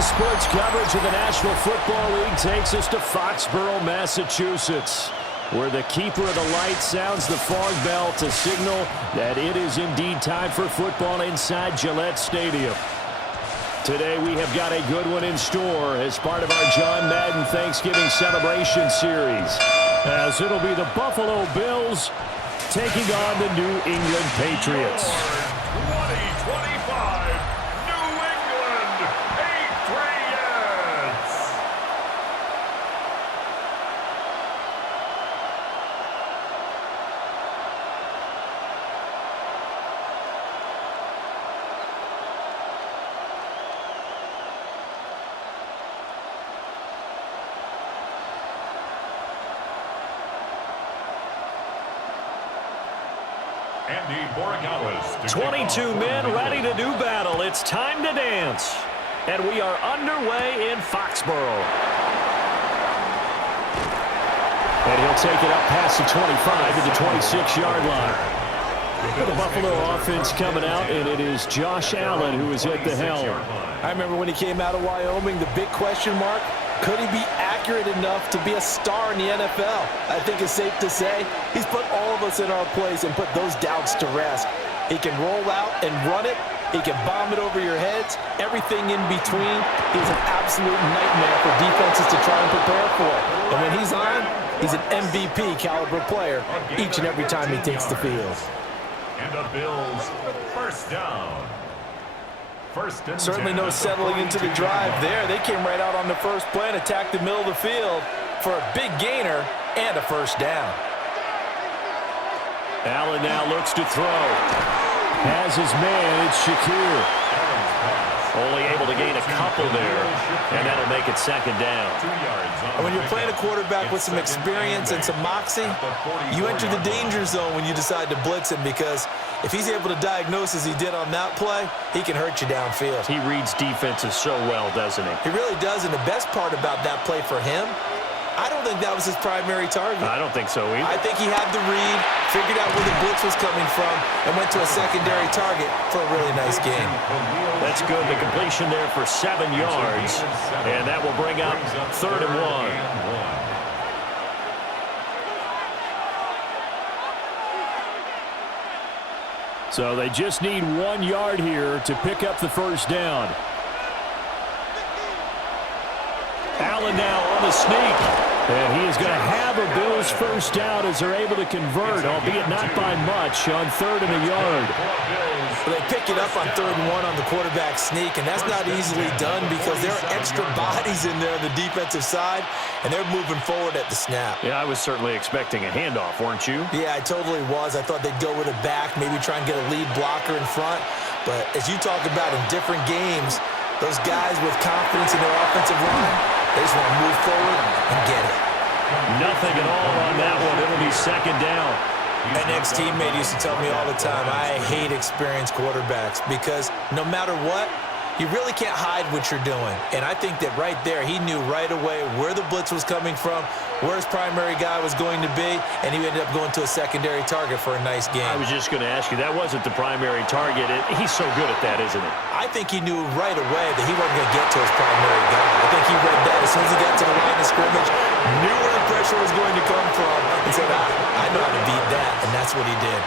Today's sports coverage of the National Football League takes us to Foxborough, Massachusetts, where the keeper of the light sounds the fog bell to signal that it is indeed time for football inside Gillette Stadium. Today we have got a good one in store as part of our John Madden Thanksgiving Celebration Series, as it'll be the Buffalo Bills taking on the New England Patriots. 2025 New England Patriots. Andy Borregales. 22 men ready to do battle. It's time to dance. And we are underway in Foxborough. And he'll take it up past the 25 to the 26-yard line. The Buffalo offense coming out, and it is Josh Allen who is at the helm. I remember when he came out of Wyoming, the big question mark, could he be accurate enough to be a star in the NFL? I think it's safe to say he's put all of us in our place and put those doubts to rest. He can roll out and run it. He can bomb it over your heads. Everything in between. He's an absolute nightmare for defenses to try and prepare for. And when he's on, he's an MVP caliber player each and every time he takes the field. And the Bills first down. Certainly no settling into the drive there. They came right out on the first play and attacked the middle of the field for a big gainer and a first down. Allen now looks to throw. Has his man, it's Shakir. Only able to gain a couple there, and that'll make it second down. And when you're playing a quarterback with some experience and some moxie, you enter the danger zone when you decide to blitz him, because if he's able to diagnose as he did on that play, he can hurt you downfield. He reads defenses so well, doesn't he? He really does, and the best part about that play for him, I don't think that was his primary target. I don't think so either. I think he had the read, figured out where the blitz was coming from, and went to a secondary target for a really nice game. That's good. The completion there for 7 yards, and that will bring up 3rd and 1. So they just need 1 yard here to pick up the first down. Allen now on the sneak. And he is going to have a Bills first down as they're able to convert, albeit not by much, on 3rd and a yard. Well, they pick it up on 3rd and 1 on the quarterback sneak, and that's not easily done because there are extra bodies in there on the defensive side, and they're moving forward at the snap. Yeah, I was certainly expecting a handoff, weren't you? Yeah, I totally was. I thought they'd go with a back, maybe try and get a lead blocker in front. But as you talk about in different games, those guys with confidence in their offensive line, they just want to move forward and get it. Nothing at all on that one. It'll be second down. An ex-teammate used to tell me all the time, I hate experienced quarterbacks because no matter what, you really can't hide what you're doing. And I think that right there, he knew right away where the blitz was coming from, where his primary guy was going to be, and he ended up going to a secondary target for a nice game. I was just going to ask you, that wasn't the primary target. He's so good at that, isn't he? I think he knew right away that he wasn't going to get to his primary guy. I think he read that as soon as he got to the line of scrimmage, knew where the pressure was going to come from, and said, I know how to beat that, and that's what he did.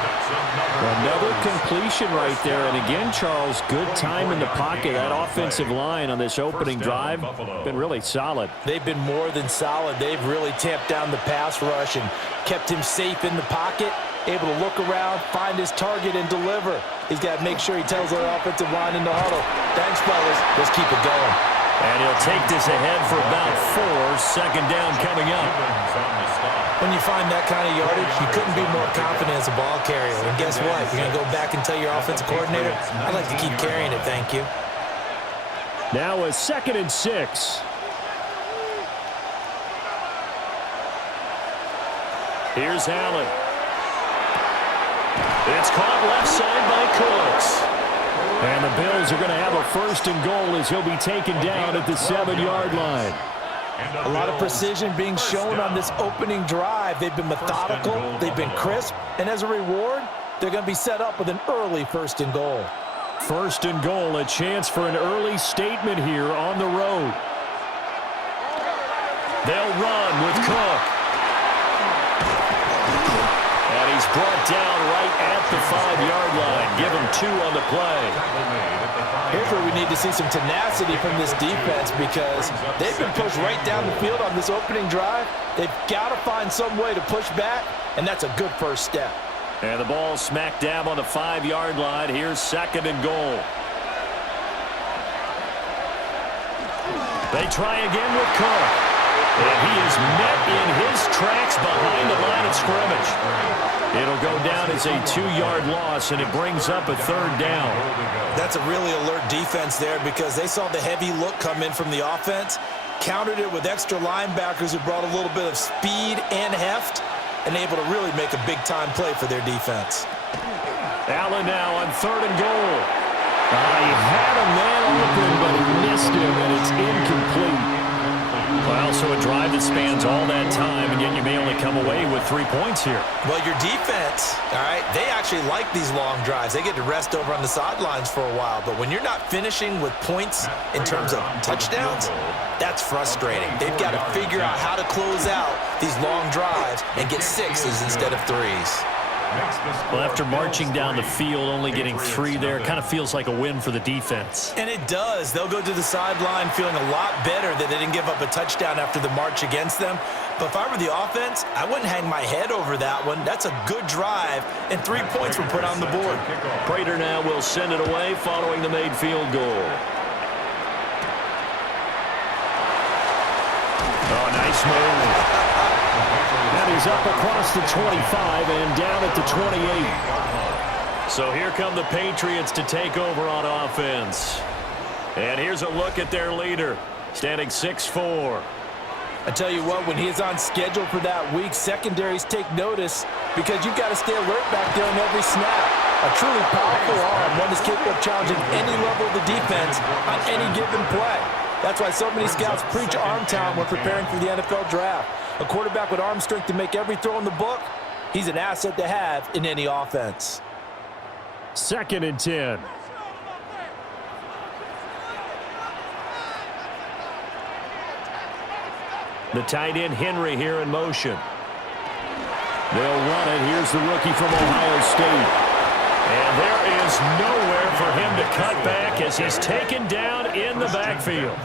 Another completion right there, and again, Charles, good time in the pocket. That offensive line on this opening drive been really solid. They've been more than solid. They've really tamped down the pass rush and kept him safe in the pocket, able to look around, find his target, and deliver. He's got to make sure he tells their offensive line in the huddle, thanks, fellas, let's keep it going. And he'll take this ahead for about 4. Second down coming up. When you find that kind of yardage, you couldn't be more confident as a ball carrier. And guess what? You're going to go back and tell your offensive coordinator, I'd like to keep carrying it, thank you. Now a 2nd and 6. Here's Allen. It's caught left side by Cooks. And the Bills are going to have a 1st and goal as he'll be taken down at the 7-yard line. A lot of precision being shown on this opening drive. They've been methodical, they've been crisp, and as a reward, they're going to be set up with an early 1st and goal. First and goal, a chance for an early statement here on the road. They'll run with Cook. And he's brought down right at the 5-yard line. Give him 2 on the play. Here's where we need to see some tenacity from this defense because they've been pushed right down the field on this opening drive. They've got to find some way to push back, and that's a good first step. And the ball smack dab on the 5-yard line. Here's second and goal. They try again with Cook. And he is met in his tracks behind the line of scrimmage. It'll go down as a 2-yard loss, and it brings up a third down. That's a really alert defense there because they saw the heavy look come in from the offense, countered it with extra linebackers who brought a little bit of speed and heft, and able to really make a big-time play for their defense. Allen now on third and goal. He had a man open, but he missed him, and it's incomplete. Well, so a drive that spans all that time, and yet you may only come away with 3 points here. Well, your defense, all right, they actually like these long drives. They get to rest over on the sidelines for a while, but when you're not finishing with points in terms of touchdowns, that's frustrating. They've got to figure out how to close out these long drives and get 6s instead of 3s. Well, after marching down the field, only getting 3 there, kind of feels like a win for the defense. And it does. They'll go to the sideline feeling a lot better that they didn't give up a touchdown after the march against them. But if I were the offense, I wouldn't hang my head over that one. That's a good drive, and 3 points were put on the board. Prater now will send it away following the made field goal. Oh, nice move. That is up across the 25 and down at the 28. So here come the Patriots to take over on offense. And here's a look at their leader, standing 6'4". I tell you what, when he is on schedule for that week, secondaries take notice because you've got to stay alert back there on every snap. A truly powerful arm, one is capable of challenging any level of the defense on any given play. That's why so many scouts preach arm talent when preparing for the NFL draft. A quarterback with arm strength to make every throw in the book, he's an asset to have in any offense. Second and 10. The tight end Henry here in motion. They'll run it. Here's the rookie from Ohio State. And there is nowhere for him to cut back as he's taken down in the backfield.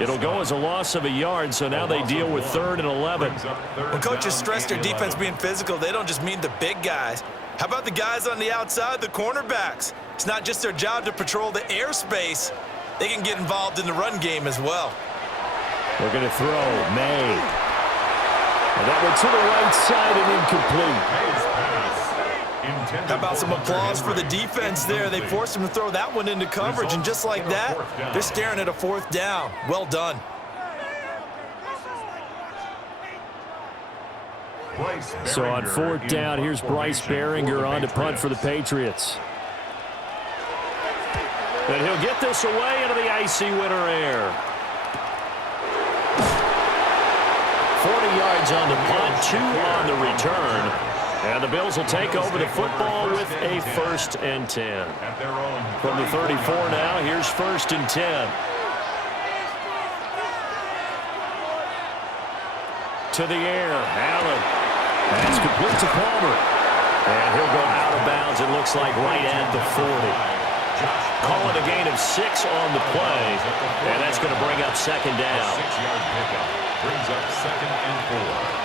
It'll go as a loss of a yard, so now they deal with 3rd and 11. When coaches stress their defense being physical, they don't just mean the big guys. How about the guys on the outside, the cornerbacks? It's not just their job to patrol the airspace. They can get involved in the run game as well. They're going to throw. May. And that one to the right side and incomplete. How about some applause for the defense there? They forced him to throw that one into coverage, and just like that, they're staring at a 4th down. Well done. So on 4th down, here's Bryce Behringer on to punt for the Patriots. And he'll get this away into the icy winter air. 40 yards on the punt, 2 on the return. And the Bills will take over the football with a 1st and 10. From the 34 now, here's 1st and 10. To the air, Allen. That's complete to Palmer. And he'll go out of bounds, it looks like right at the 40. Calling a gain of 6 on the play. And that's going to bring up 2nd down. 6-yard pickup brings up 2nd and 4.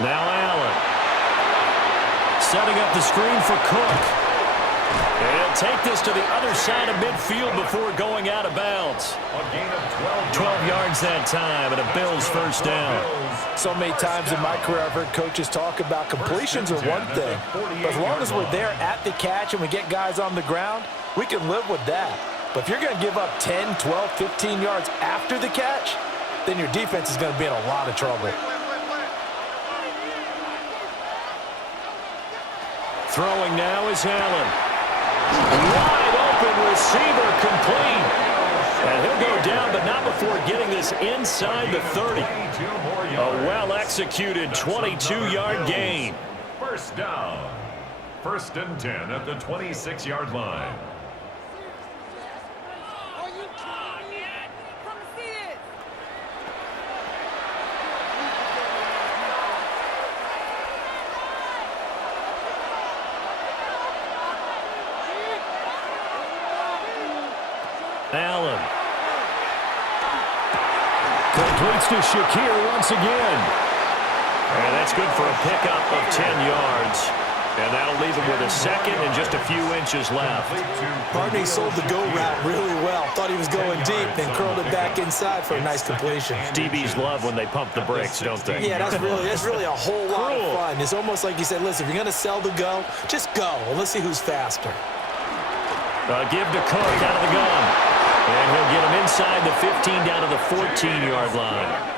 Now Allen. Setting up the screen for Cook. And he'll take this to the other side of midfield before going out of bounds. 12 yards that time, and a Bills 1st down. So many times in my career, I've heard coaches talk about completions are one thing. But as long as we're there at the catch and we get guys on the ground, we can live with that. But if you're going to give up 10, 12, 15 yards after the catch, then your defense is going to be in a lot of trouble. Throwing now is Allen. Wide open receiver complete. And he'll go down, but not before getting this inside the 30. A well-executed 22-yard gain. First down. First and 10 at the 26-yard line. Allen. Completes to Shakir once again. And that's good for a pickup of 10 yards. And that'll leave him with a second and just a few inches left. Barney sold the go route really well. Thought he was going deep, then curled it back inside for a nice completion. DBs love when they pump the brakes, don't they? Yeah, that's really a whole lot of fun. It's almost like you said, listen, if you're going to sell the go, just go. And let's see who's faster. Give to Cook out of the gun. And he'll get him inside the 15 down to the 14-yard line.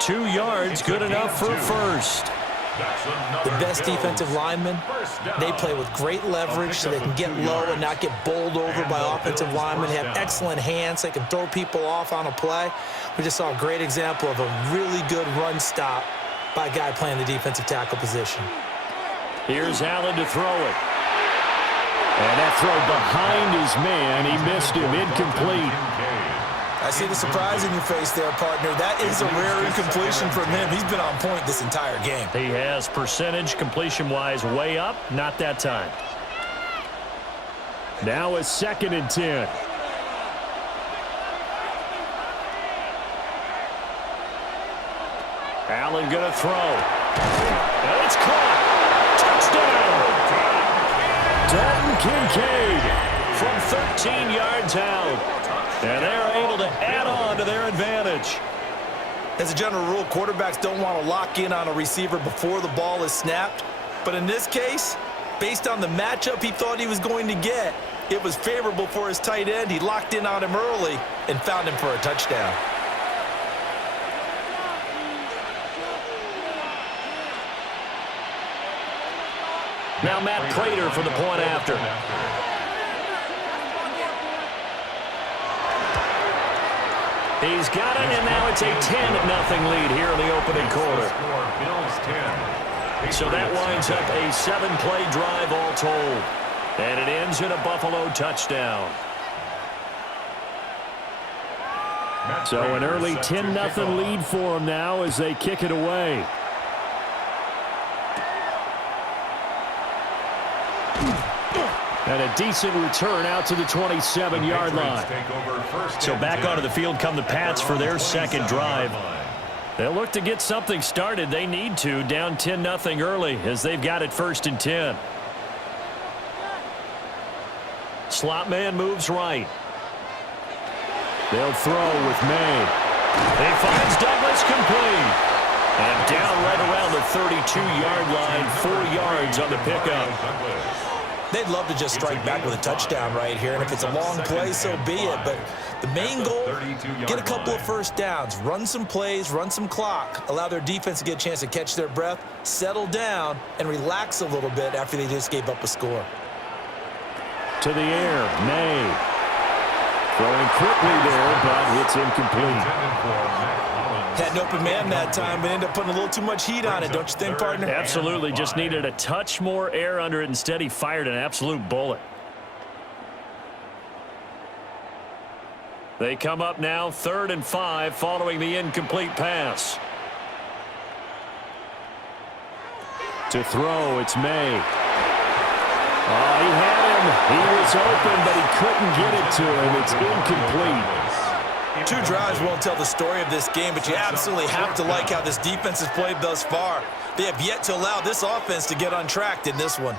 2 yards, good enough for a first. The best defensive linemen, they play with great leverage so they can get low and not get bowled over by offensive linemen. They have excellent hands. They can throw people off on a play. We just saw a great example of a really good run stop by a guy playing the defensive tackle position. Here's Allen to throw it. And that throw behind his man. He missed him. Incomplete. I see the surprise in your face there, partner. That is a rare incompletion from him. He's been on point this entire game. He has percentage completion-wise way up. Not that time. Now a 2nd and 10. Allen going to throw. And it's caught. Touchdown. Dalton Kincaid from 13 yards out. And they're able to add on to their advantage. As a general rule, quarterbacks don't want to lock in on a receiver before the ball is snapped. But in this case, based on the matchup he thought he was going to get, it was favorable for his tight end. He locked in on him early and found him for a touchdown. Now Matt Prater for the point after. He's got it, and now it's a 10-0 lead here in the opening quarter. So that winds up a 7-play drive all told. And it ends in a Buffalo touchdown. So an early 10-0 lead for them now as they kick it away. And a decent return out to the 27-yard line. So back onto the field come the Pats for their second drive. They'll look to get something started. They need to, down 10-0 early as they've got it 1st and 10. Slot man moves right. They'll throw with May. He finds Douglas complete. And down right around the 32-yard line, 4 yards on the pickup. They'd love to just strike back with a touchdown right here, and if it's a long play, so be it. But the main goal, get a couple of first downs, run some plays, run some clock, allow their defense to get a chance to catch their breath, settle down, and relax a little bit after they just gave up a score. To the air, May. Throwing quickly there, but it's incomplete. Had an open man that time, but ended up putting a little too much heat on it, don't you think, partner? Absolutely. Just needed a touch more air under it. Instead, he fired an absolute bullet. They come up now 3rd and 5 following the incomplete pass. To throw, it's May. Oh, he had him. He was open, but he couldn't get it to him. It's incomplete. 2 drives won't tell the story of this game, but you absolutely have to like how this defense has played thus far. They have yet to allow this offense to get untracked in this one.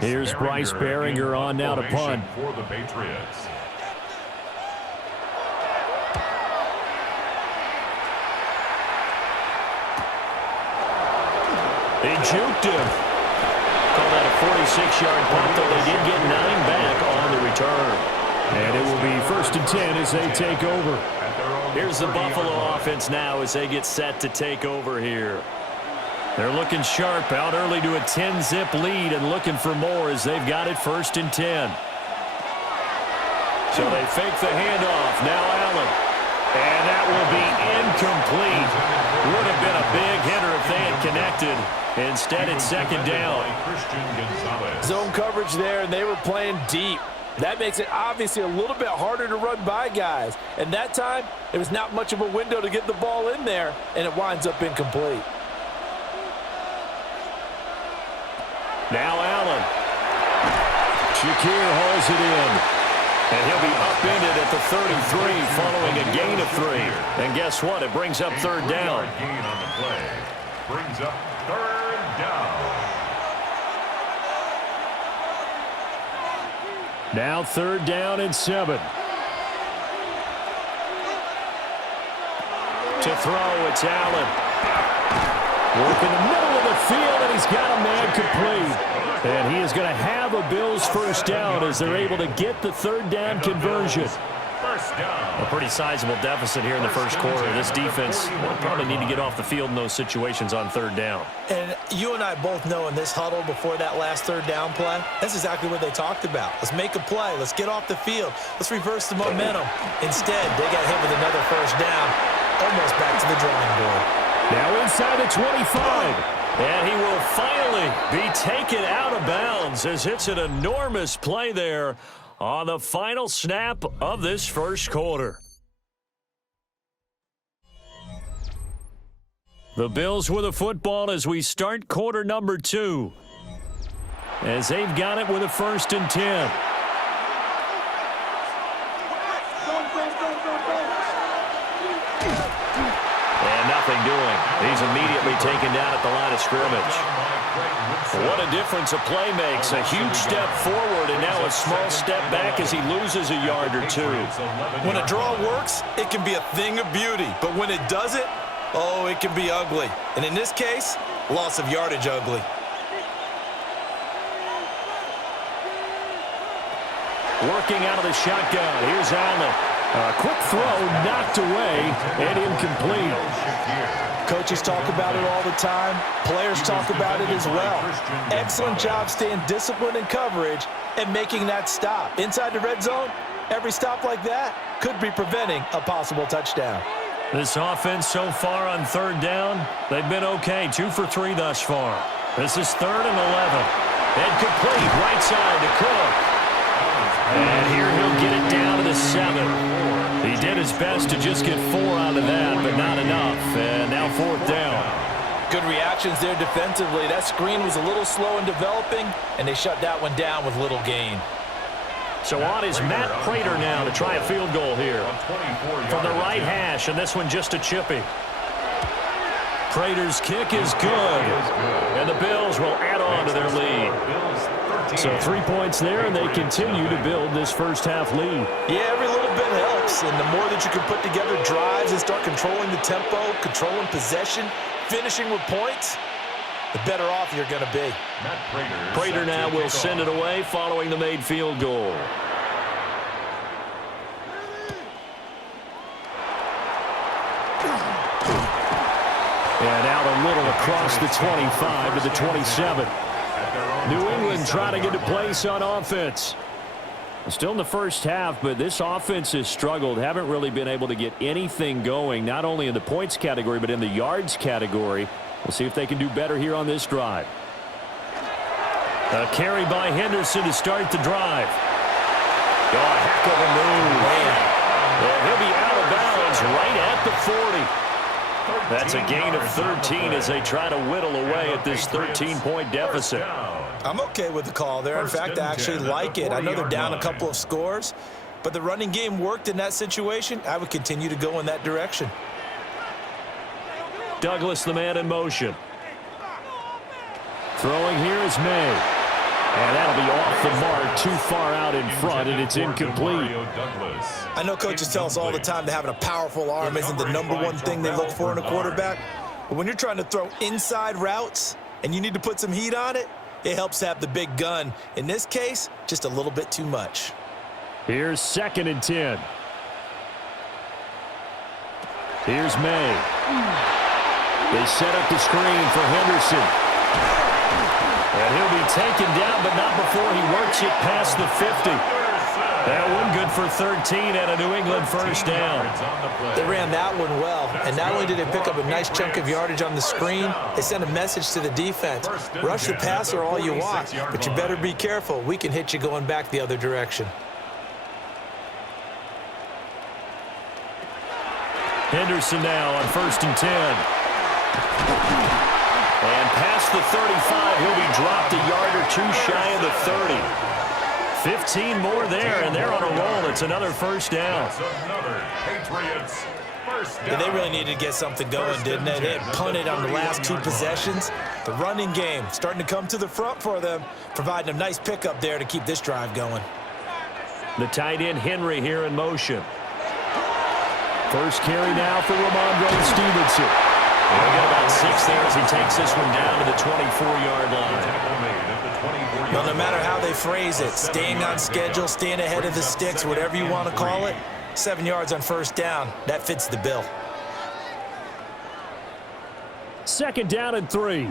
Here's Bryce Behringer on now to punt. For the Patriots. They juked him. Call that a 46-yard punt, though they did get 9 back on the return. And it will be 1st and 10 as they take over. Here's the Buffalo offense now as they get set to take over here. They're looking sharp, out early to a 10-zip lead and looking for more as they've got it 1st and 10. So they fake the handoff. Now Allen. And that will be incomplete. Would have been a big hitter if they had connected. Instead, it's 2nd down. Zone coverage there, and they were playing deep. That makes it obviously a little bit harder to run by guys. And that time, there was not much of a window to get the ball in there, and it winds up incomplete. Now Allen. Shakir hauls it in. And he'll be upended at the 33 following a gain of 3. And guess what? It brings up 3rd down. Gain on the play. Brings up 3rd down. Now 3rd down and 7. To throw, it's Allen. Work in the middle of the field, and he's got a man complete. And he is going to have a Bills 1st down as they're able to get the 3rd down conversion. A pretty sizable deficit here in the 1st quarter. This defense will probably need to get off the field in those situations on 3rd down. And you and I both know in this huddle before that last 3rd down play, that's exactly what they talked about. Let's make a play. Let's get off the field. Let's reverse the momentum. Instead, they got hit with another 1st down, almost back to the drawing board. Now inside the 25. And he will finally be taken out of bounds as it's an enormous play there on the final snap of this 1st quarter. The Bills with the football as we start quarter number 2. As they've got it with a 1st and 10. And nothing doing. He's immediately taken down at the line of scrimmage. What a difference a play makes. A huge step forward and now a small step back as he loses a yard or 2. When a draw works, it can be a thing of beauty. But when it doesn't, oh, it can be ugly. And in this case, loss of yardage ugly. Working out of the shotgun. Here's Allen. A quick throw knocked away and incomplete. Coaches talk about it all the time. Players talk about it as well. Excellent job staying disciplined in coverage and making that stop. Inside the red zone, every stop like that could be preventing a possible touchdown. This offense so far on 3rd down, they've been okay. 2 for 3 thus far. This is 3rd and 11. And complete right side to Cook. And here he'll get it down to the 7. He did his best to just get 4 out of that, but not enough. And now 4th down. Good reactions there defensively. That screen was a little slow in developing, and they shut that one down with little gain. So on is Matt Prater now to try a field goal here. From the right hash, and this one just a chippy. Prater's kick is good. And the Bills will add on to their lead. So 3 points there, and they continue to build this 1st half lead. Yeah, every little bit helps, and the more that you can put together drives and start controlling the tempo, controlling possession, finishing with points, the better off you're going to be. Prater now will send it away following the made field goal. And out a little across the 25 to the 27. New England trying to get a place on offense. Still in the 1st half, but this offense has struggled. Haven't really been able to get anything going, not only in the points category, but in the yards category. We'll see if they can do better here on this drive. A carry by Henderson to start the drive. Oh, heck of a move. And he'll be out of bounds right at the 40. That's a gain of 13 as they try to whittle away at this 13-point deficit. I'm okay with the call there. In fact, I actually like it. I know they're down a couple of scores, but the running game worked in that situation. I would continue to go in that direction. Douglas, the man in motion. Throwing here is May. And that'll be off the mark, too far out in front, and it's incomplete. I know coaches tell us all the time that having a powerful arm isn't the #1 thing they look for in a quarterback. But when you're trying to throw inside routes and you need to put some heat on it, it helps to have the big gun. In this case, just a little bit too much. Here's 2nd and 10. Here's May. They set up the screen for Henderson. And he'll be taken down, but not before he works it past the 50. That one good for 13 and a New England first down. They ran that one well, and not only did they pick up a nice chunk of yardage on the screen, they sent a message to the defense. Rush the passer all you want, but you better be careful. We can hit you going back the other direction. Henderson now on 1st and 10. And past the 35, he'll be dropped a yard or two shy of the 30. 15 more there, and they're on a roll. It's another first down. Another Patriots first down. Yeah, they really needed to get something going, didn't they? They had punted on the last 2 possessions. The running game starting to come to the front for them, providing a nice pickup there to keep this drive going. The tight end Henry here in motion. First carry now for Ramondre Stevenson. And we got about 6 there as he takes this one down to the 24-yard line. Well, no matter how they phrase it, staying on schedule, staying ahead of the sticks, whatever you want to call it, 7 yards on first down, that fits the bill. 2nd down and 3.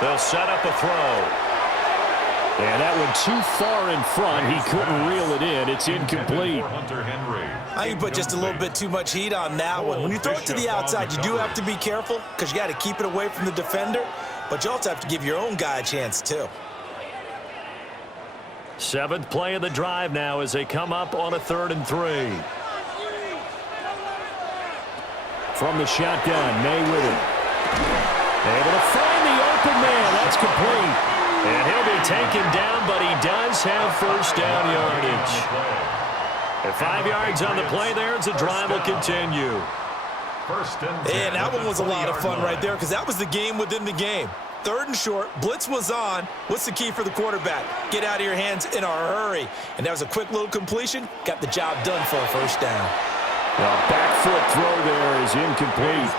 They'll set up a throw. And that one too far in front. He couldn't reel it in. It's incomplete. I think you put just a little bit too much heat on that one. When you throw it to the outside, you do have to be careful because you got to keep it away from the defender, but you also have to give your own guy a chance too. 7th play of the drive now as they come up on a 3rd and 3. From the shotgun, May with it. Able to find the open man. That's complete. And he'll be taken down, but he does have first down yardage. At 5 yards on the play there, as the drive will continue. And that one was a lot of fun right there because that was the game within the game. 3rd and short, blitz was on. What's the key for the quarterback? Get out of your hands in a hurry. And that was a quick little completion. Got the job done for a first down. The back foot throw there is incomplete.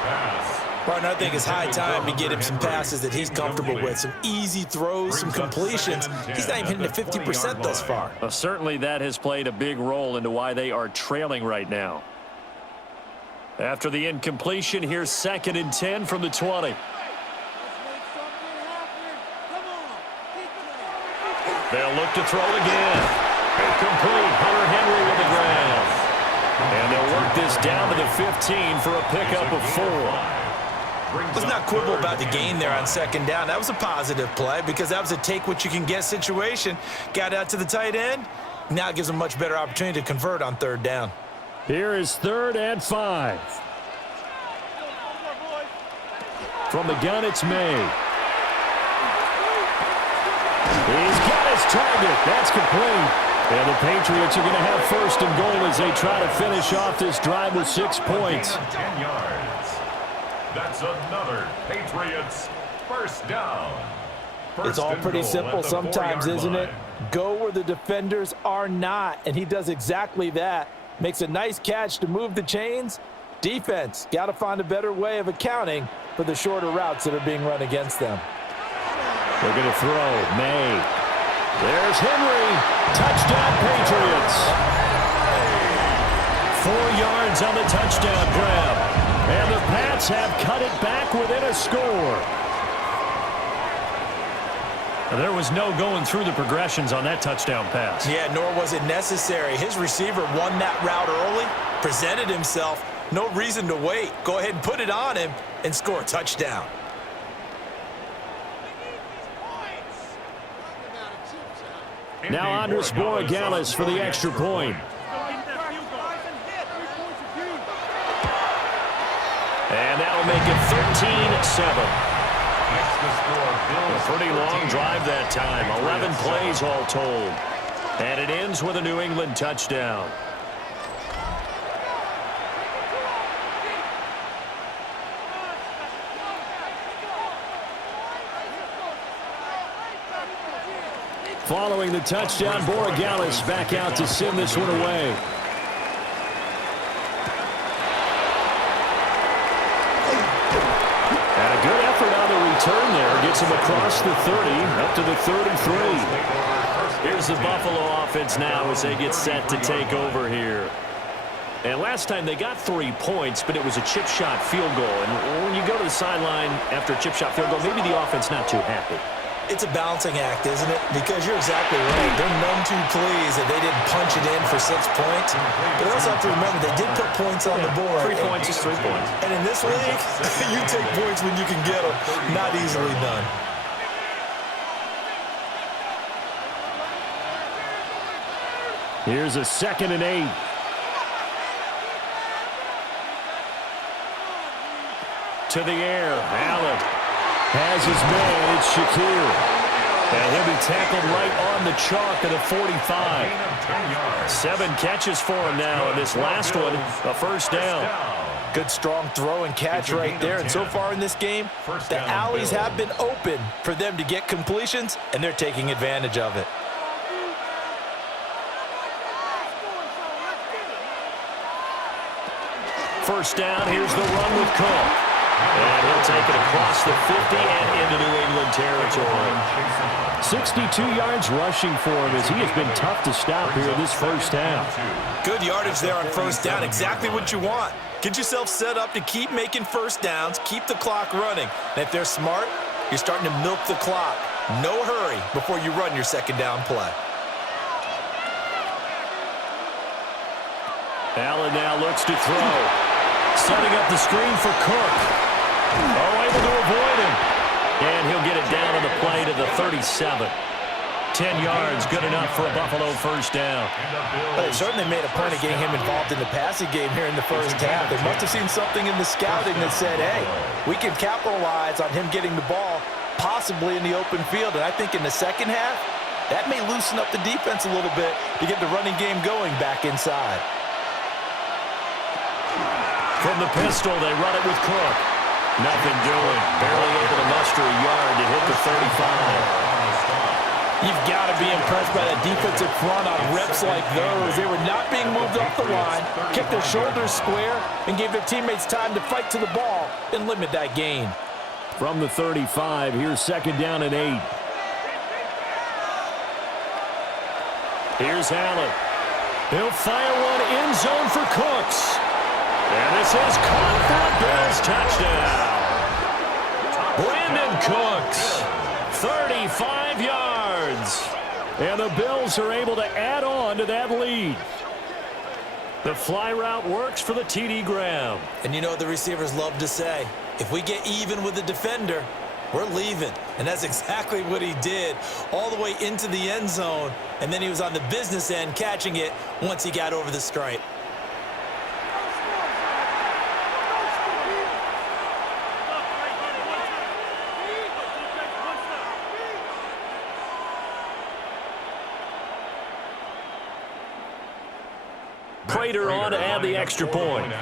Partner, I think it's high time to get him some passes that he's comfortable with. Some easy throws, some completions. He's not even hitting the 50% thus far. Well, certainly that has played a big role into why they are trailing right now. After the incompletion, here's 2nd and 10 from the 20. They'll look to throw again. Complete. Hunter Henry with the grab. And they'll work this down to the 15 for a pickup of 4. Let's not quibble about the gain there on 2nd down. That was a positive play because that was a take-what-you-can-get situation. Got out to the tight end. Now it gives them a much better opportunity to convert on 3rd down. Here is 3rd and 5. From the gun, it's May. He's got his target. That's complete. And the Patriots are going to have 1st and goal as they try to finish off this drive with 6 points. 10 yards. That's another Patriots first down. It's all pretty simple sometimes, isn't it? Go where the defenders are not, and he does exactly that. Makes a nice catch to move the chains. Defense, got to find a better way of accounting for the shorter routes that are being run against them. They're going to throw. May. There's Henry. Touchdown, Patriots. 4 yards on the touchdown grab. And the Pats have cut it back within a score. There was no going through the progressions on that touchdown pass. Yeah, nor was it necessary. His receiver won that route early, presented himself. No reason to wait. Go ahead and put it on him and score a touchdown. Now Andres Borregales for the extra point. And that'll make it 13-7. A pretty long drive that time. 11 plays all told. And it ends with a New England touchdown. Following the touchdown, Borregales back out to send this one away. And a good effort on the return there. Gets him across the 30, up to the 33. Here's the Buffalo offense now as they get set to take over here. And last time they got 3 points, but it was a chip shot field goal. And when you go to the sideline after a chip shot field goal, maybe the offense not too happy. It's a balancing act, isn't it? Because you're exactly right. They're none too pleased that they didn't punch it in for 6 points. But they also have to remember they did put points on the board. 3 points is 3 points. And in this league, you take points when you can get them. Not easily done. Here's a 2nd and 8. To the air. Allen has his man. It's Shakir. And he'll be tackled right on the chalk at the 45. 7 catches for him now, and this last one, a first down. Good, strong throw and catch right there. And so far in this game, the alleys have been open for them to get completions, and they're taking advantage of it. First down, here's the run with Cook. And he'll take it across the 50 and into New England territory. 62 yards rushing for him as he has been tough to stop here in this first half. Good yardage there on first down. Exactly what you want. Get yourself set up to keep making first downs, keep the clock running. And if they're smart, you're starting to milk the clock. No hurry before you run your second down play. Allen now looks to throw. Setting up the screen for Cook. Oh, able to avoid him. And he'll get it down on the play to the 37. 10 yards, good enough for a Buffalo first down. Well, they certainly made a point of getting him involved in the passing game here in the first half. They must have seen something in the scouting that said, hey, we can capitalize on him getting the ball possibly in the open field. And I think in the second half, that may loosen up the defense a little bit to get the running game going back inside. From the pistol, they run it with Cook. Nothing doing. Barely able to muster a yard to hit the 35. You've got to be impressed by that defensive front on reps like those. They were not being moved off the line, kept their shoulders square, and gave their teammates time to fight to the ball and limit that gain. From the 35, here's 2nd down and 8. Here's Allen. He'll fire one end zone for Cooks. And this is caught for a Bills touchdown. Brandon Cooks, 35 yards. And the Bills are able to add on to that lead. The fly route works for the TD Graham. And you know what the receivers love to say? If we get even with the defender, we're leaving. And that's exactly what he did, all the way into the end zone. And then he was on the business end catching it once he got over the stripe. Prater on to add the extra point.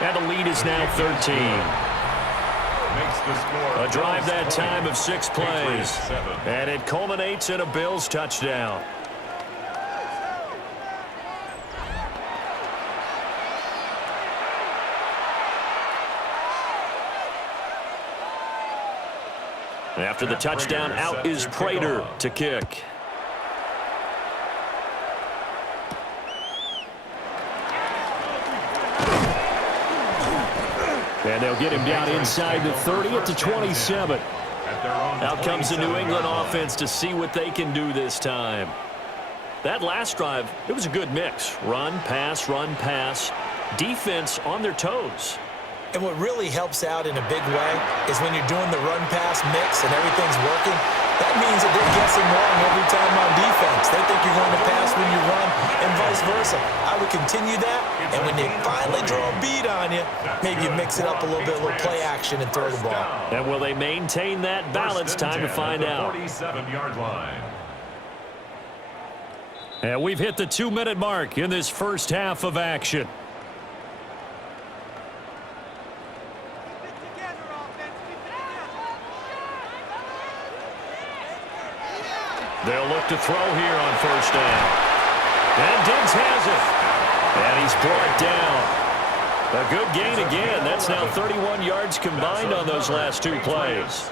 And the lead is now 13. A drive that time of 6 plays. And it culminates in a Bills touchdown. After the touchdown, out is Prater to kick. And they'll get him down inside the 30 at the 27. Out comes the New England offense to see what they can do this time. That last drive, it was a good mix. Run, pass, defense on their toes. And what really helps out in a big way is when you're doing the run-pass mix and everything's working, that means that they're guessing wrong every time on defense. They think you're going to pass when you run and vice versa. I would continue that, and when they finally draw a beat on you, maybe you mix it up a little bit, a little play action and throw the ball. And will they maintain that balance? Time to find out. 47-yard line. And we've hit the 2-minute mark in this first half of action. They'll look to throw here on first down. And Diggs has it. And he's brought down. A good gain again. That's now 31 yards combined on those last 2 plays.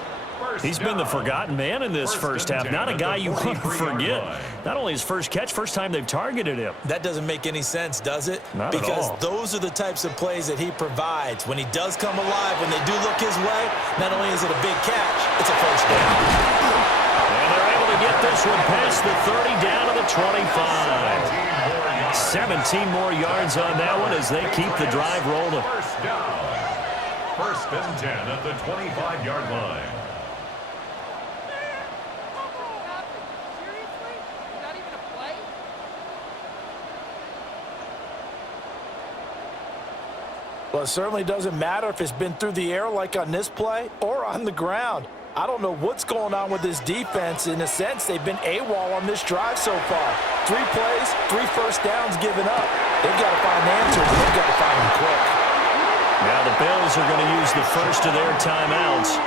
He's been the forgotten man in this first half. Not a guy you want to forget. Not only his first catch, first time they've targeted him. That doesn't make any sense, does it? Not at all. Because those are the types of plays that he provides. When he does come alive, when they do look his way, not only is it a big catch, it's a first down. And they're able to get this one past the 30 down to the 25. 17 more yards on that one as they keep the drive rolling. First down. First and 10 at the 25-yard line. Well, it certainly doesn't matter if it's been through the air like on this play or on the ground. I don't know what's going on with this defense. In a sense, they've been AWOL on this drive so far. 3 plays, 3 first downs given up. They've got to find answers, and they've got to find them quick. Now the Bills are going to use the first of their timeouts.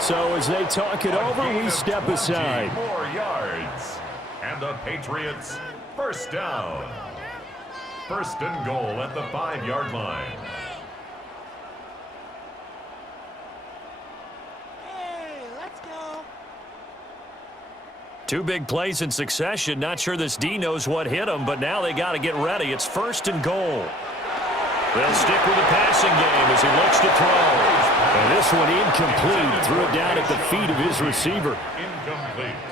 So as they talk it over, we step aside. More yards. And the Patriots, first down. First and goal at the 5-yard line. Two big plays in succession. Not sure this D knows what hit him, but now they got to get ready. It's first and goal. They'll stick with the passing game as he looks to throw. And this one incomplete. Threw it down at the feet of his receiver.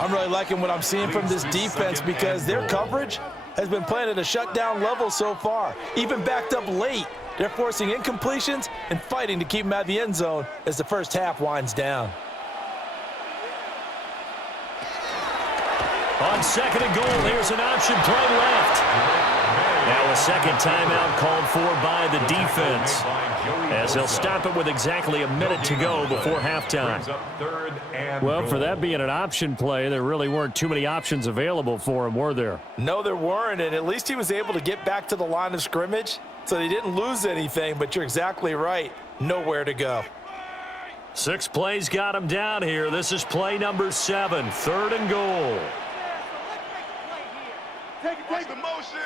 I'm really liking what I'm seeing from this defense because their coverage has been playing at a shutdown level so far. Even backed up late, they're forcing incompletions and fighting to keep them out of the end zone as the first half winds down. On second and goal, here's an option play left. Now a second timeout called for by the defense, as they'll stop it with exactly a minute to go before halftime. Well, for that being an option play, there really weren't too many options available for him, were there? No, there weren't, and at least he was able to get back to the line of scrimmage, so they didn't lose anything, but you're exactly right. Nowhere to go. 6 plays got him down here. This is play number 7, third and goal. Take the motion.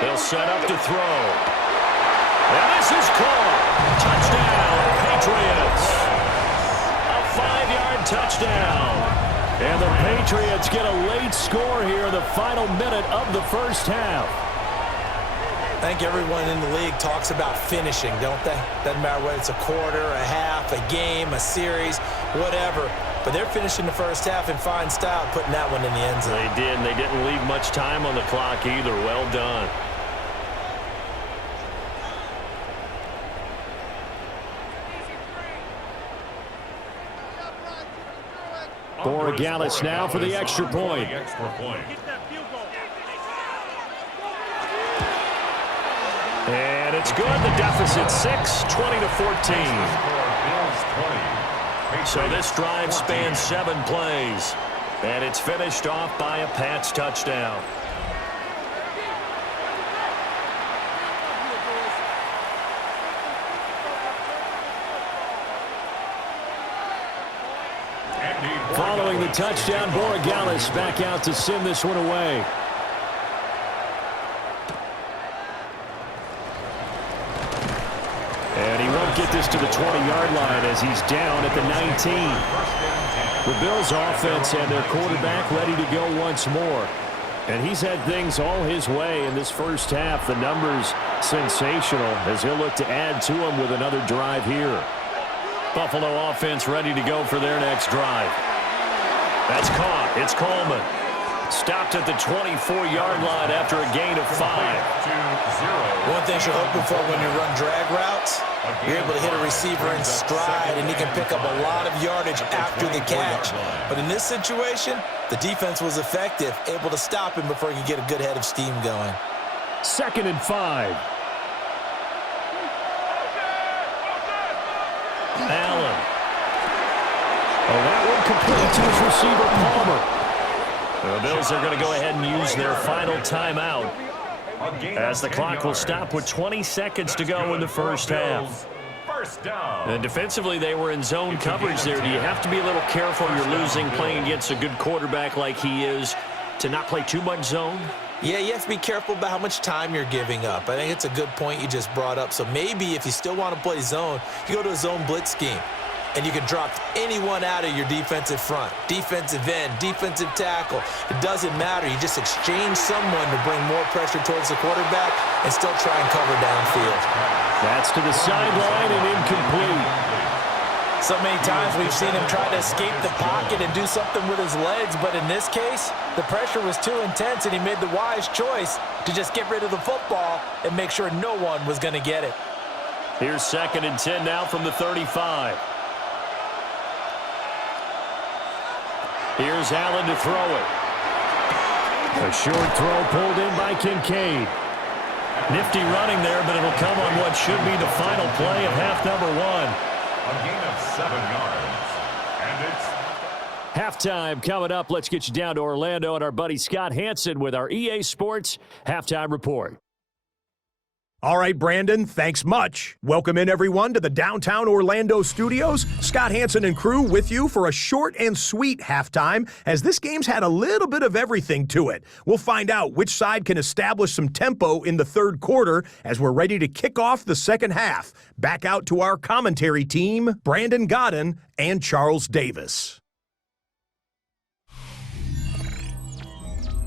They'll set up to throw. And this is caught. Touchdown, Patriots. A 5-yard touchdown. And the Patriots get a late score here in the final minute of the first half. I think everyone in the league talks about finishing, don't they? Doesn't matter whether it's a quarter, a half, a game, a series, whatever. But they're finishing the first half in fine style, putting that one in the end zone. They did, and they didn't leave much time on the clock either. Well done. Borregales now for the extra point. And it's good. The deficit 6, 20-14. So this drive spans 7 plays. And it's finished off by a Pats touchdown. Following the touchdown, Borregales back out to send this one away. And he won't get this to the 20-yard line as he's down at the 19. The Bills offense and their quarterback ready to go once more. And he's had things all his way in this first half. The numbers sensational as he'll look to add to them with another drive here. Buffalo offense ready to go for their next drive. That's caught. It's Coleman. Stopped at the 24-yard line after a gain of 5. One thing you're hoping for when you run drag routes, you're able to hit a receiver in stride, and he can pick up a lot of yardage after the catch. But in this situation, the defense was effective, able to stop him before he could get a good head of steam going. 2nd and 5. Allen. Oh, that one complete to his receiver, Palmer. The Bills are going to go ahead and use their final timeout as the clock will stop with 20 seconds to go in the first half. And defensively, they were in zone coverage there. Do you have to be a little careful? You're losing playing against a good quarterback like he is to not play too much zone? Yeah, you have to be careful about how much time you're giving up. I think it's a good point you just brought up. So maybe if you still want to play zone, you go to a zone blitz scheme. And you can drop anyone out of your defensive front, defensive end, defensive tackle. It doesn't matter. You just exchange someone to bring more pressure towards the quarterback and still try and cover downfield. That's to the sideline and incomplete. So many times we've seen him try to escape the pocket and do something with his legs, but in this case, the pressure was too intense and he made the wise choice to just get rid of the football and make sure no one was going to get it. Here's 2nd and 10 now from the 35. Here's Allen to throw it. A short throw pulled in by Kincaid. Nifty running there, but it'll come on what should be the final play of half number 1. A gain of 7 yards. And it's Halftime coming up. Let's get you down to Orlando and our buddy Scott Hansen with our EA Sports Halftime Report. All right, Brandon, thanks much. Welcome in, everyone, to the downtown Orlando studios. Scott Hansen and crew with you for a short and sweet halftime, as this game's had a little bit of everything to it. We'll find out which side can establish some tempo in the third quarter as we're ready to kick off the second half. Back out to our commentary team, Brandon Godden and Charles Davis.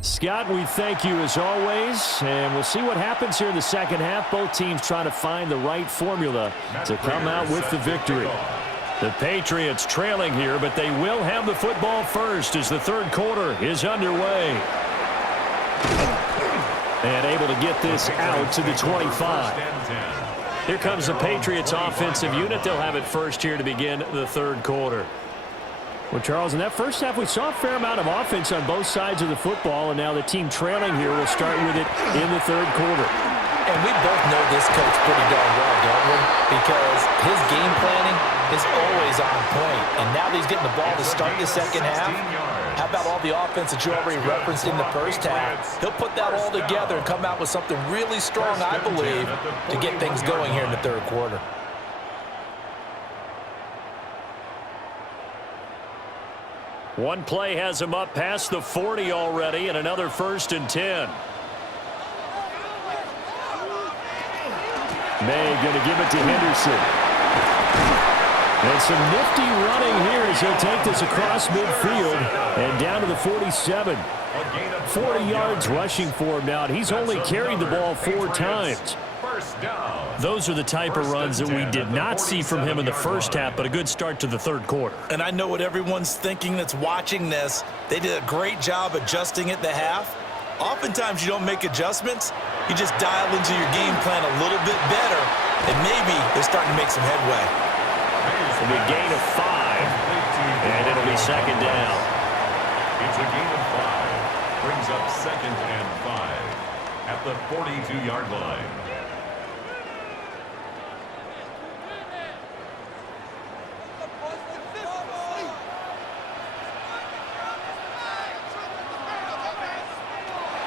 Scott, we thank you as always, and we'll see what happens here in the second half. Both teams trying to find the right formula to come out with the victory. The Patriots trailing here, but they will have the football first as the third quarter is underway. And able to get this out to the 25. Here comes the Patriots offensive unit. They'll have it first here to begin the third quarter. Well, Charles, in that first half, we saw a fair amount of offense on both sides of the football, and now the team trailing here will start with it in the third quarter. And we both know this coach pretty darn well, don't we? Because his game planning is always on point. And now that he's getting the ball to start the second half, how about all the offense that you already referenced in the first half? He'll put that all together and come out with something really strong, I believe, to get things going here in the third quarter. One play has him up past the 40 already, and another 1st and 10. May going to give it to Henderson. And some nifty running here as he'll take this across midfield and down to the 47. 40 yards rushing for him now, and he's only carried the ball 4 times. Those are the type of runs that we did not see from him in the first half, but a good start to the third quarter. And I know what everyone's thinking that's watching this. They did a great job adjusting at the half. Oftentimes you don't make adjustments. You just dial into your game plan a little bit better, and maybe they're starting to make some headway. It'll be a gain of 5, and it'll be second down. It's a gain of 5. Brings up 2nd and 5 at the 42-yard line.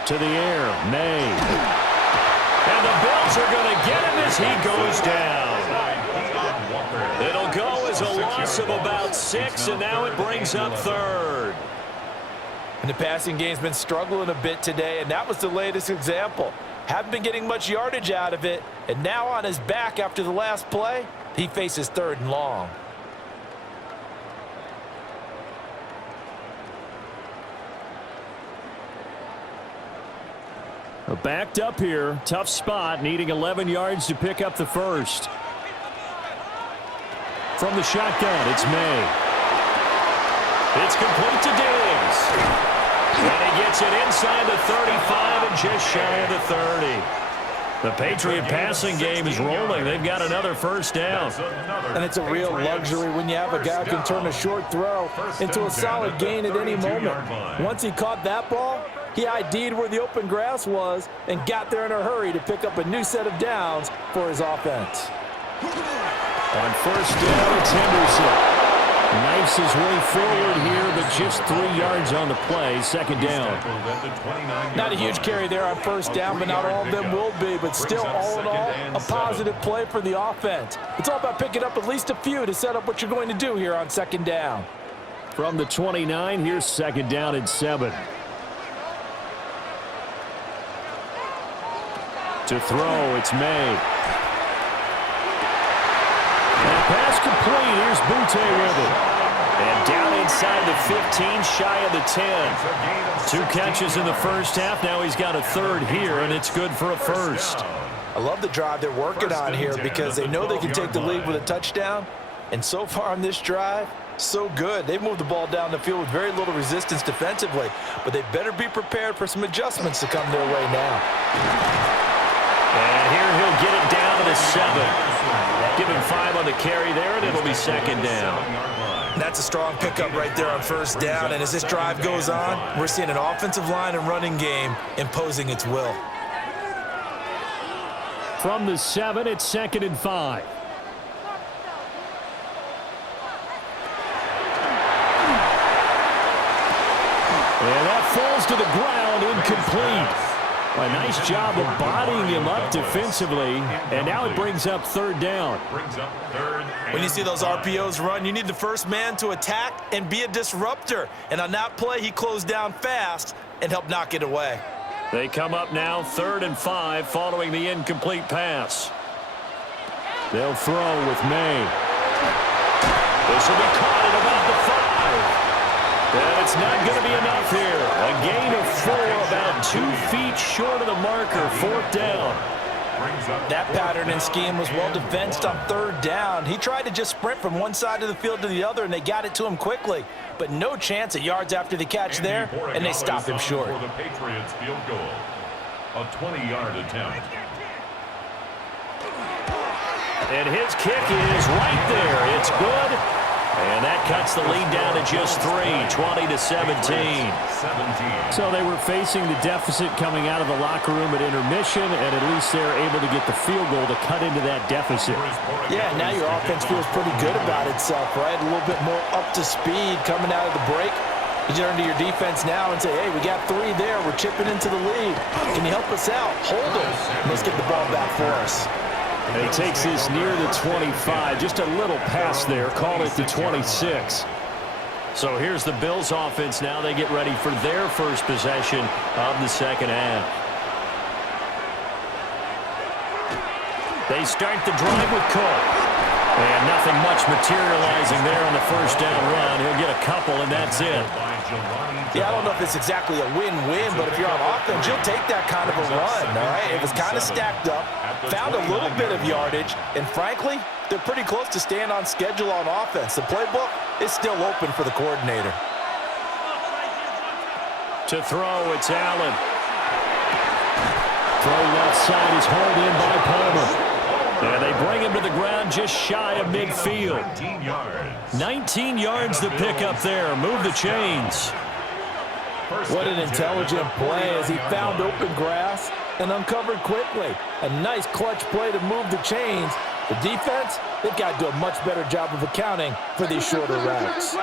To the air, May. And the Bills are going to get him as he goes down. It'll go as a loss of about 6, and now it brings up 3rd. And the passing game's been struggling a bit today, and that was the latest example. Haven't been getting much yardage out of it, and now on his back after the last play, he faces 3rd and long. Backed up here, tough spot, needing 11 yards to pick up the first. From the shotgun, it's May. It's complete to Diggs. And he gets it inside the 35 and just shy of the 30. The Patriot passing game is rolling. They've got another first down. And it's a real luxury when you have a guy who can turn a short throw into a solid gain at any moment. Once he caught that ball, he ID'd where the open grass was and got there in a hurry to pick up a new set of downs for his offense. On first down, it's Henderson. Knifes his way forward here, but just 3 yards on the play. Second down. Not a huge carry there on first down, but not all of them will be. But still, all in all, a positive play for the offense. It's all about picking up at least a few to set up what you're going to do here on second down. From the 29, here's second down and 7. To throw, it's May. And pass complete. Here's Butte with it. And down inside the 15, shy of the 10. 2 catches in the first half. Now he's got a third here, and it's good for a first. I love the drive they're working on here because they know they can take the lead with a touchdown. And so far on this drive, so good. They've moved the ball down the field with very little resistance defensively, but they better be prepared for some adjustments to come their way now. And here he'll get it down to the 7. Give him 5 on the carry there, and it'll be second down. That's a strong pickup right there on first down, and as this drive goes on, we're seeing an offensive line and running game imposing its will. From the 7, it's 2nd and 5. And that falls to the ground, incomplete. A nice job of bodying him up defensively, and now it brings up 3rd down. When you see those RPOs run, you need the first man to attack and be a disruptor. And on that play, he closed down fast and helped knock it away. They come up now 3rd and 5 following the incomplete pass. They'll throw with May. This will be caught at about the 5. And it's not going to be enough here. A gain of 4, about 2 feet short of the marker, 4th down. That pattern and scheme was well defensed on 3rd down. He tried to just sprint from one side of the field to the other, and they got it to him quickly. But no chance at yards after the catch there, and they stopped him short. For the Patriots field goal, a 20-yard attempt. And his kick is right there. It's good. And that cuts the lead down to just 3, 20-17. So they were facing the deficit coming out of the locker room at intermission, and at least they're able to get the field goal to cut into that deficit. Yeah, now your offense feels pretty good about itself, right? A little bit more up to speed coming out of the break. You turn to your defense now and say, hey, we got 3 there. We're chipping into the lead. Can you help us out? Hold them. Let's get the ball back for us. And he takes this near the 25. Just a little pass there. Call it the 26. So here's the Bills offense now. They get ready for their first possession of the second half. They start the drive with Cook. And nothing much materializing there on the first down run. He'll get a couple, and that's it. Yeah, I don't know if it's exactly a win-win, but if you're on offense, you'll take that kind of a run, all right? It was kind of stacked up, found a little bit of yardage, and frankly, they're pretty close to staying on schedule on offense. The playbook is still open for the coordinator. To throw, it's Allen. Throw left side is hauled in by Palmer. And they bring him to the ground just shy of midfield. 19 yards to pick up there. Move the chains. What an intelligent play as he found open grass and uncovered quickly. A nice clutch play to move the chains. The defense, they've got to do a much better job of accounting for these shorter routes.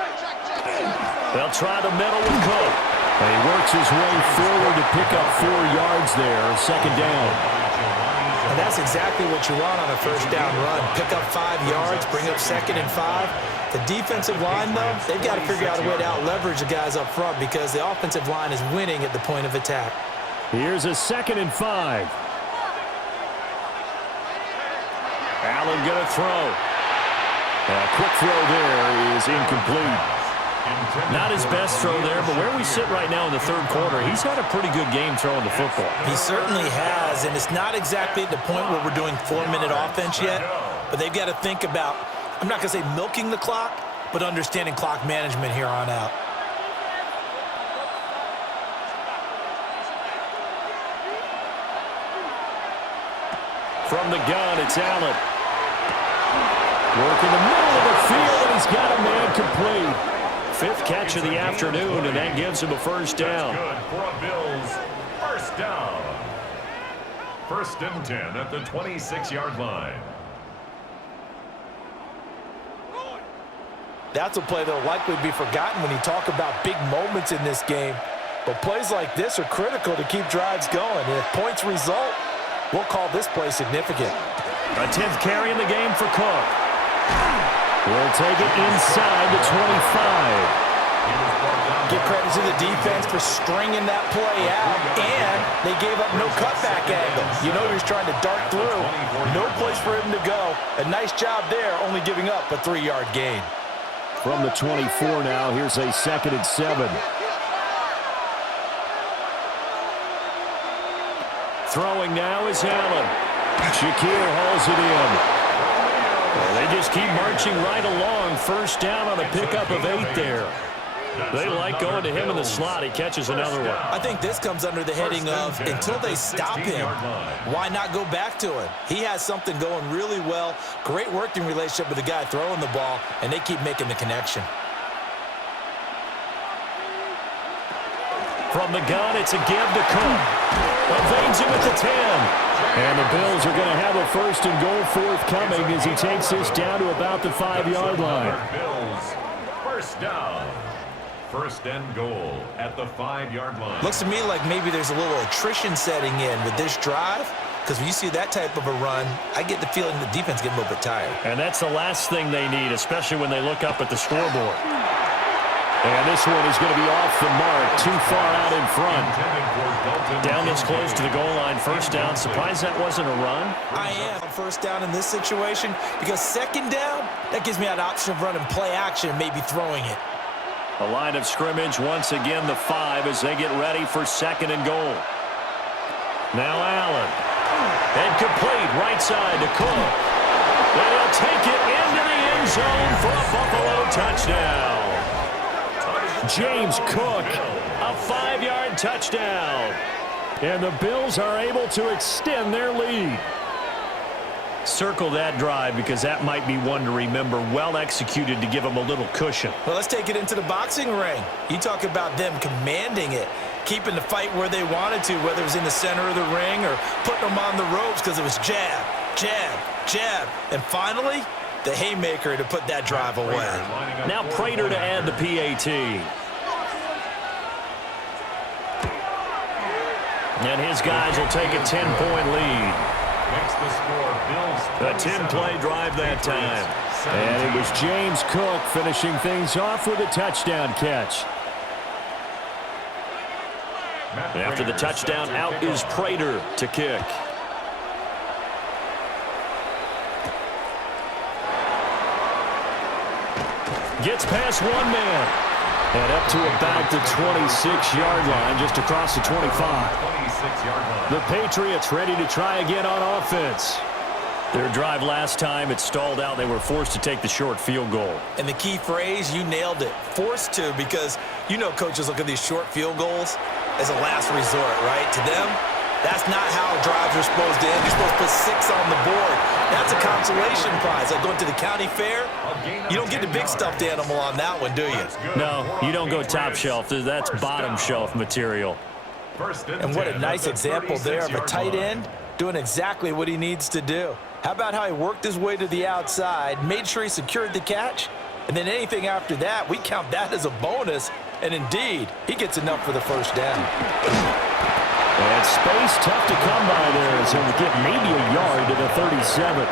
They'll try the middle with Cook. And he works his way forward to pick up 4 yards there. Second down. And that's exactly what you want on a first down run. Pick up 5 yards, bring up 2nd and 5. The defensive line, though, they've got to figure out a way to out-leverage the guys up front because the offensive line is winning at the point of attack. Here's a 2nd and 5. Allen going to throw. A quick throw there is incomplete. Not his best throw there, but where we sit right now in the 3rd quarter, he's had a pretty good game throwing the football. He certainly has, and it's not exactly at the point where we're doing 4-minute offense yet, but they've got to think about, I'm not going to say milking the clock, but understanding clock management here on out. From the gun, it's Allen. Work in the middle of the field, and he's got a man complete. 5th catch of the afternoon, and that gives him a first down. Good for a Bills first down. 1st and 10 at the 26-yard line. That's a play that will likely be forgotten when you talk about big moments in this game. But plays like this are critical to keep drives going. And if points result, we'll call this play significant. A 10th carry in the game for Cook. We'll take it inside the 25. Give credit to the defense for stringing that play out, and they gave up no cutback angle. You know he was trying to dart through. No place for him to go. A nice job there, only giving up a 3-yard gain. From the 24 now, here's a 2nd and 7. Throwing now is Allen. Shakir hauls it in. Well, they just keep marching right along. First down on a pickup of 8 there. They like going to him in the slot. He catches another one. I think this comes under the heading of until they stop him, why not go back to him? He has something going really well. Great working relationship with the guy throwing the ball, and they keep making the connection. From the gun, it's a give to Cook. Evades him at the 10. And the Bills are going to have a 1st and goal forthcoming as he takes this down to about the 5-yard line. Bills, 1st down. 1st and goal at the 5-yard line. Looks to me like maybe there's a little attrition setting in with this drive, because when you see that type of a run, I get the feeling the defense getting a little bit tired. And that's the last thing they need, especially when they look up at the scoreboard. And this one is going to be off the mark, too far out in front. Down this close to the goal line, 1st down. Surprised that wasn't a run? I am on 1st down in this situation, because 2nd down, that gives me that option of running play action and maybe throwing it. A line of scrimmage, once again the 5 as they get ready for 2nd and goal. Now Allen. And complete, right side to Cook. And he'll take it into the end zone for a Buffalo touchdown. James Cook, a 5-yard touchdown. And the Bills are able to extend their lead. Circle that drive because that might be one to remember. Well executed to give them a little cushion. Well, let's take it into the boxing ring. You talk about them commanding it, keeping the fight where they wanted to, whether it was in the center of the ring or putting them on the ropes because it was jab, jab, jab. And finally, the haymaker to put that drive away. Now Prater to add the PAT. And his guys will take a 10-point lead. Makes the score Bills. A 10-play drive that time. And it was James Cook finishing things off with a touchdown catch. After the touchdown, out is Prater to kick. Gets past one man. And up to about the 26-yard line, just across the 25. 26-yard line. The Patriots ready to try again on offense. Their drive last time, it stalled out. They were forced to take the short field goal. And the key phrase, you nailed it, forced to, because you know coaches look at these short field goals as a last resort, right? To them, that's not how drives are supposed to end. You're supposed to put 6 on the board. That's a consolation prize. Like going to the county fair, you don't get the big stuffed animal on that one, do you? No, you don't go top shelf. That's bottom shelf material. And what a nice example there of a tight end doing exactly what he needs to do. How about how he worked his way to the outside, made sure he secured the catch, and then anything after that, we count that as a bonus. And indeed, he gets enough for the 1st down. And space tough to come by there as he'll get maybe a yard to the 37.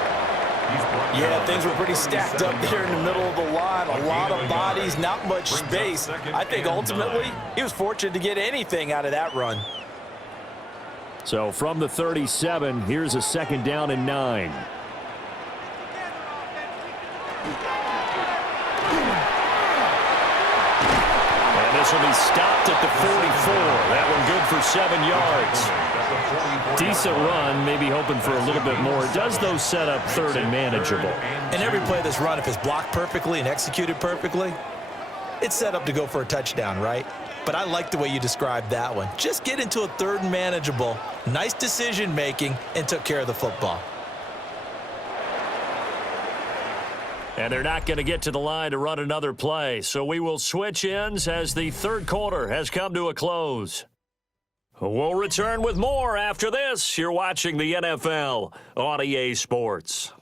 Yeah, things were pretty stacked up there in the middle of the line. A lot of bodies, not much space. I think ultimately he was fortunate to get anything out of that run. So from the 37, here's a 2nd down and 9. This will be stopped at the 44. That one good for 7 yards. Decent run, maybe hoping for a little bit more. It does, though, set up 3rd and manageable. And every play of this run, if it's blocked perfectly and executed perfectly, it's set up to go for a touchdown, right? But I like the way you described that one. Just get into a 3rd and manageable, nice decision-making, and took care of the football. And they're not going to get to the line to run another play. So we will switch ends as the 3rd quarter has come to a close. We'll return with more after this. You're watching the NFL on EA Sports.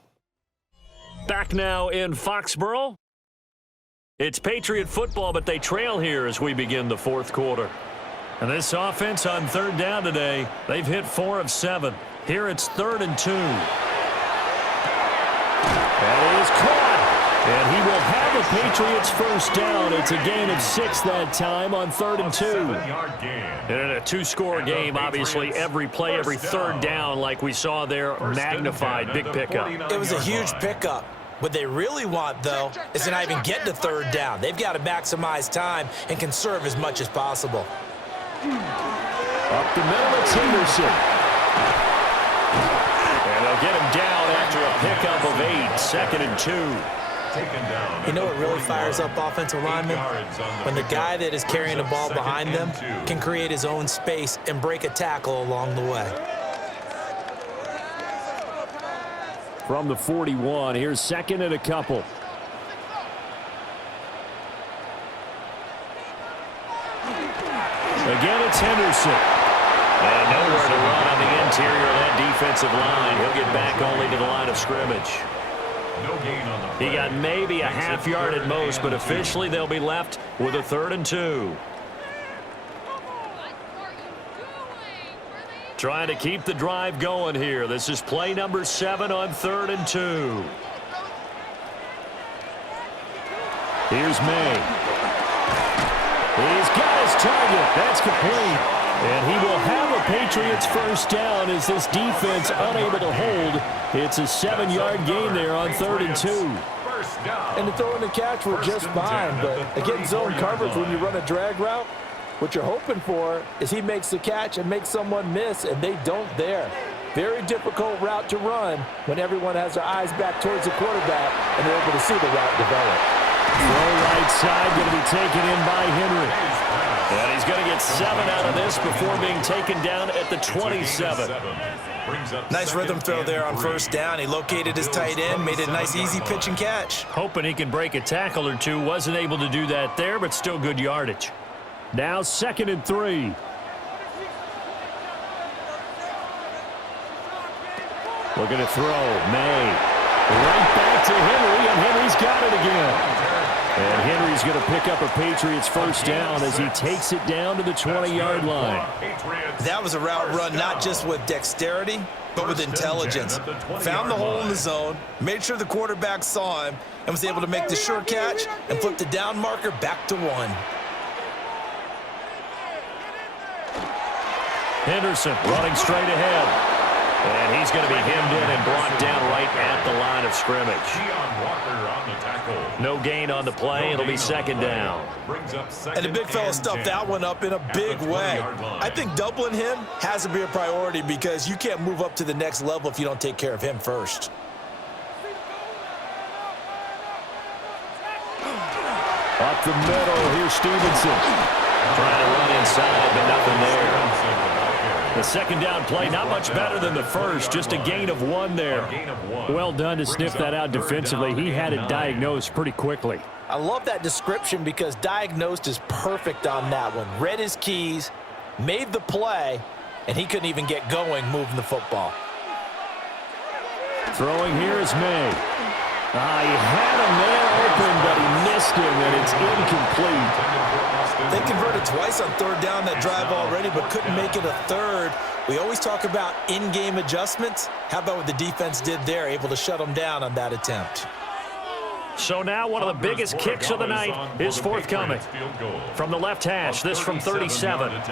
Back now in Foxborough. It's Patriot football, but they trail here as we begin the 4th quarter. And this offense on 3rd down today, they've hit 4 of 7. Here it's 3rd and 2. That is caught. And he will have a Patriots first down. It's a gain of 6 that time on 3rd and 2. And in a two-score game, obviously, every play, every third down, like we saw there, magnified. Big pickup. It was a huge pickup. What they really want, though, is to not even get to 3rd down. They've got to maximize time and conserve as much as possible. Up the middle, it's Henderson. And they'll get him down after a pickup of 8, 2nd and 2. You know what really fires up offensive linemen? When the guy that is carrying the ball behind them can create his own space and break a tackle along the way. From the 41, here's 2nd and a couple. Again, it's Henderson. And nowhere to run on the interior of that defensive line. He'll get back only to the line of scrimmage. He got maybe a half yard at most, but officially they'll be left with a 3rd and 2. Trying to keep the drive going here. This is play number 7 on 3rd and 2. Here's May. He's got his target. That's complete. And he will have a Patriots first down as this defense unable to hold. It's a 7-yard gain there on 3rd and 2. And the throw and the catch were just fine, but again, zone coverage when you run a drag route, what you're hoping for is he makes the catch and makes someone miss, and they don't there. Very difficult route to run when everyone has their eyes back towards the quarterback and they're able to see the route develop. Throw right side, going to be taken in by Henry. And he's going to get 7 out of this before being taken down at the 27. Nice rhythm throw there on first down. He located his tight end, made it a nice easy pitch and catch. Hoping he can break a tackle or two. Wasn't able to do that there, but still good yardage. Now 2nd and 3. Looking to throw. May. Right back to Henry, and Henry's got it again. And Henry's going to pick up a Patriots first down as he takes it down to the 20-yard line. That was a route run not just with dexterity, but with intelligence. Found the hole in the zone, made sure the quarterback saw him, and was able to make the sure catch and flip the down marker back to 1. Henderson running straight ahead. And he's going to be hemmed in and brought down right at the line of scrimmage. No gain on the play. It'll be 2nd down. And the big fella stuffed that one up in a big way. I think doubling him has to be a priority because you can't move up to the next level if you don't take care of him first. Up the middle, here's Stevenson. Trying to run inside, but nothing there. The 2nd down play, not much better than the first, just a gain of 1 there. Well done to sniff that out defensively. He had it diagnosed pretty quickly. I love that description because diagnosed is perfect on that one. Read his keys, made the play, and he couldn't even get going moving the football. Throwing here is May. He had a man open, but he missed him, and it's incomplete. They converted twice on 3rd down that drive already, but couldn't make it a 3rd. We always talk about in-game adjustments. How about what the defense did there, able to shut them down on that attempt? So now one of the biggest kicks of the night is forthcoming. From the left hash, this from 37. And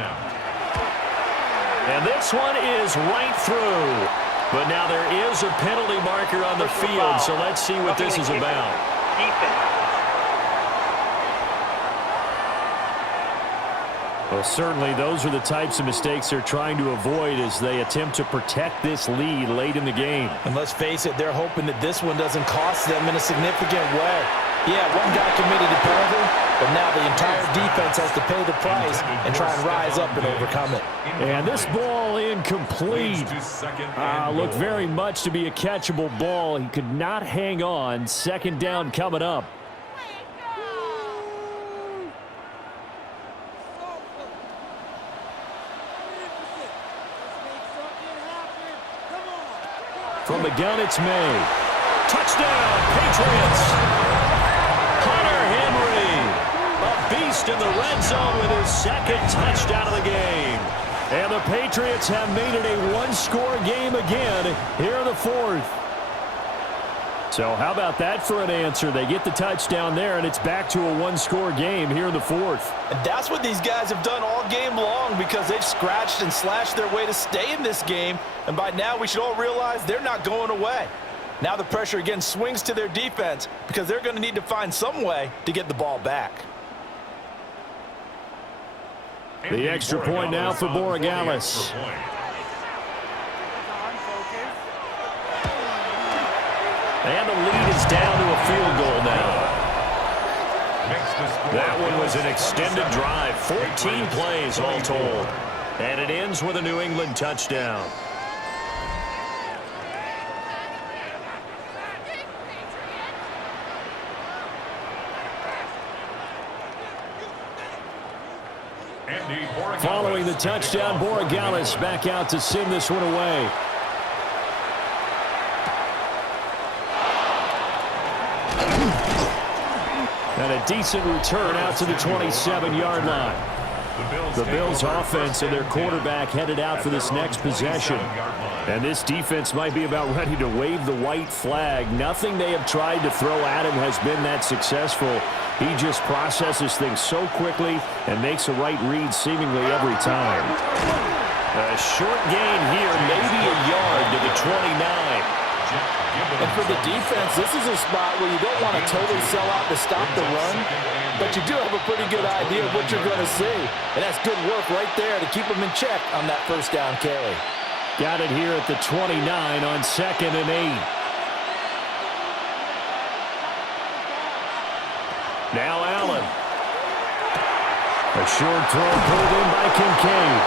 this one is right through. But now there is a penalty marker on the field, so let's see what this is about. Well, certainly those are the types of mistakes they're trying to avoid as they attempt to protect this lead late in the game. And let's face it, they're hoping that this one doesn't cost them in a significant way. Yeah, one guy committed a penalty, but now the entire defense has to pay the price and try and rise up and overcome it. And this ball incomplete. Looked very much to be a catchable ball. He could not hang on. 2nd down coming up. From the gun, it's May. Touchdown, Patriots! Hunter Henry, a beast in the red zone with his 2nd touchdown of the game. And the Patriots have made it a 1-score game again here in the 4th. So how about that for an answer? They get the touchdown there, and it's back to a one-score game here in the fourth. And that's what these guys have done all game long because they've scratched and slashed their way to stay in this game. And by now, we should all realize they're not going away. Now the pressure again swings to their defense because they're going to need to find some way to get the ball back. The extra point now for Borregales. And the lead is down to a field goal now. That one was an extended drive, 14 plays all told. And it ends with a New England touchdown. Following the touchdown, Borregales back out to send this one away. And a decent return out to the 27-yard line. The Bills offense and their quarterback headed out for this next possession. And this defense might be about ready to wave the white flag. Nothing they have tried to throw at him has been that successful. He just processes things so quickly and makes a right read seemingly every time. A short gain here, maybe a yard to the 29. And for the defense, this is a spot where you don't want to totally sell out to stop the run, but you do have a pretty good idea of what you're going to see. And that's good work right there to keep them in check on that first down carry. Got it here at the 29 on 2nd and 8. Now Allen. A short throw pulled in by Kincaid.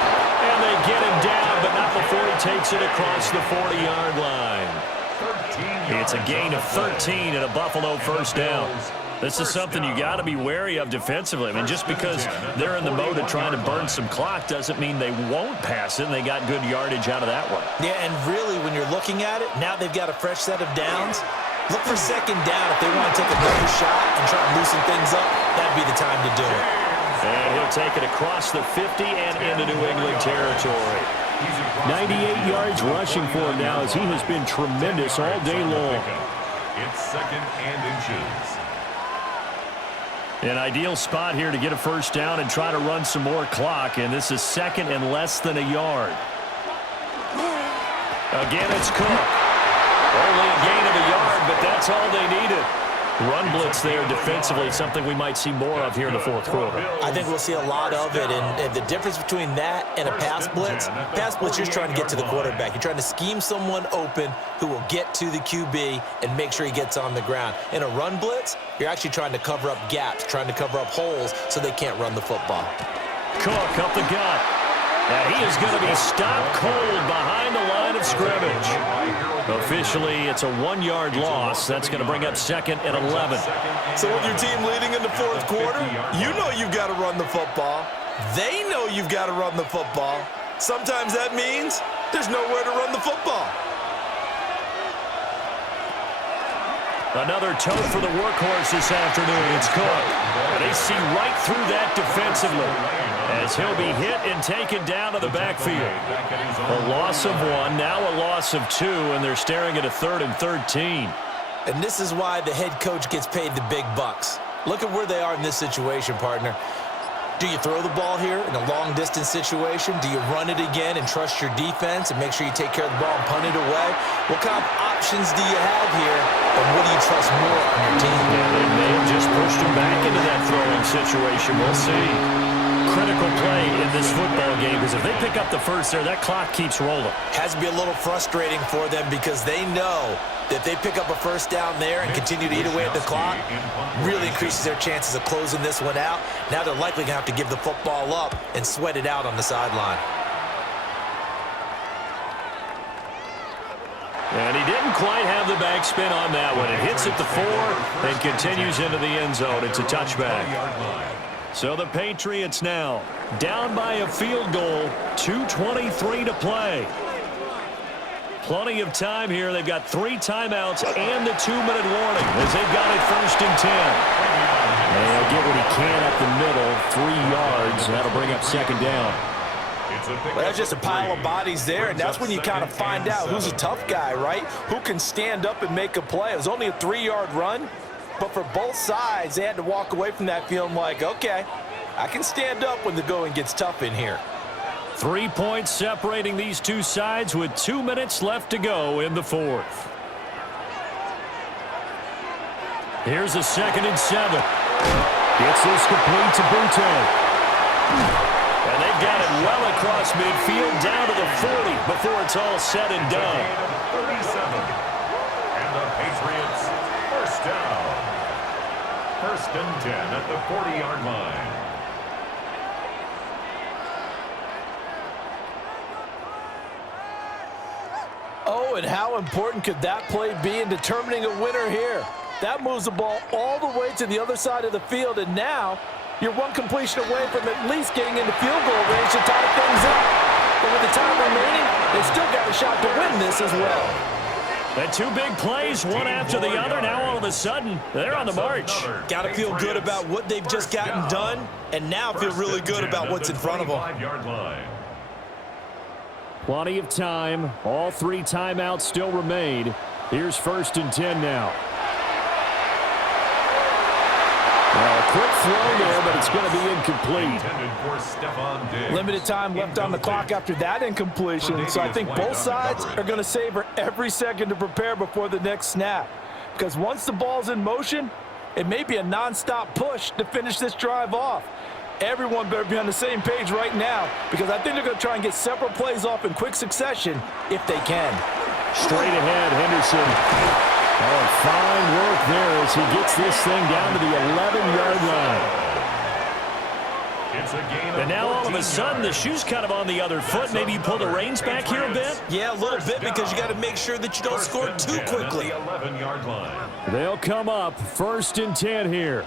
And they get him down, but not before he takes it across the 40-yard line. It's a gain of 13 and a Buffalo first down. This is something you got to be wary of defensively. I mean, just because they're in the mode of trying to burn some clock doesn't mean they won't pass it, and they got good yardage out of that one. Yeah, and really, when you're looking at it, now they've got a fresh set of downs. Look for second down if they want to take another shot and try to loosen things up. That'd be the time to do it. And he'll take it across the 50 and into New England territory. 98 yards rushing for him now as he has been tremendous all day long. It's 2nd and inches. An ideal spot here to get a first down and try to run some more clock, and this is 2nd and less than a yard. Again, it's Cook. Only a gain of a yard, but that's all they needed. Run blitz there defensively, something we might see more of here in the fourth quarter. I think we'll see a lot of it, and the difference between that and a pass blitz, you're trying to get to the quarterback. You're trying to scheme someone open who will get to the QB and make sure he gets on the ground. In a run blitz, you're actually trying to cover up gaps, trying to cover up holes so they can't run the football. Cook up the gut. And he is going to be stopped cold behind the line of scrimmage. Officially, it's a 1-yard loss. That's going to bring up 2nd and 11. So with your team leading in the fourth quarter, you know you've got to run the football. They know you've got to run the football. Sometimes that means there's nowhere to run the football. Another toe for the workhorse this afternoon. It's Cook. And they see right through that defensively as he'll be hit and taken down to the backfield. A loss of 1, now a loss of 2, and they're staring at a 3rd and 13. And this is why the head coach gets paid the big bucks. Look at where they are in this situation, partner. Do you throw the ball here in a long-distance situation? Do you run it again and trust your defense and make sure you take care of the ball and punt it away? What kind of options do you have here, and what do you trust more on your team? Yeah, they may have just pushed him back into that throwing situation. We'll see. Critical play in this football game because if they pick up the first there, that clock keeps rolling. Has to be a little frustrating for them because they know that if they pick up a first down there and continue to eat away at the clock, really increases their chances of closing this one out. Now they're likely going to have to give the football up and sweat it out on the sideline. And he didn't quite have the backspin on that one. It hits at the 4 and continues into the end zone. It's a touchback. So the Patriots now down by a field goal, 2:23 to play. Plenty of time here. They've got 3 timeouts and the 2-minute warning as they've got it 1st and 10. And he'll get what he can up the middle, 3 yards. That'll bring up 2nd down. Well, there's just a pile of bodies there, and that's when you kind of find out who's a tough guy, right? Who can stand up and make a play. It was only a 3-yard run, but for both sides, they had to walk away from that feeling like, okay, I can stand up when the going gets tough in here. 3 points separating these two sides with 2 minutes left to go in the fourth. Here's a 2nd and 7. Gets this complete to Butte. And they've got it well across midfield down to the 40 before it's all said and done. 37. And the Patriots, first down. 1st and 10 at the 40-yard line. Oh, and how important could that play be in determining a winner here? That moves the ball all the way to the other side of the field, and now you're one completion away from at least getting into field goal range to tie things up. But with the time remaining, they still got a shot to win this as well. And 2 big plays, one after the other. Now all of a sudden, they're on the march. Got to feel good about what they've just gotten done, and now feel really good about what's in front of them. Plenty of time. All 3 timeouts still remain. Here's 1st and 10 now. Well, a quick throw there, but it's going to be incomplete. Limited time left on the clock after that incompletion, so I think both sides are going to savor every second to prepare before the next snap. Because once the ball's in motion, it may be a nonstop push to finish this drive off. Everyone better be on the same page right now, because I think they're going to try and get several plays off in quick succession if they can. Straight ahead, Henderson. Oh, fine work there as he gets this thing down to the 11-yard line. And now all of a sudden the shoe's kind of on the other foot. Maybe you pull the reins back here a bit? Yeah, a little bit, because you got to make sure that you don't score too quickly. They'll come up 1st and 10 here.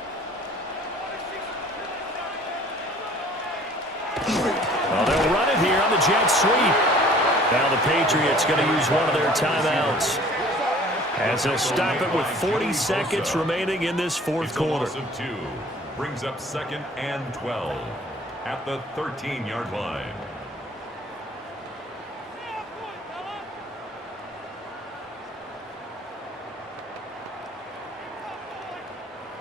Well, they'll run it here on the jet sweep. Now the Patriots going to use one of their timeouts, as they'll stop it with 40 seconds remaining in this fourth quarter. Loss of 2 brings up 2nd and 12 at the 13-yard line.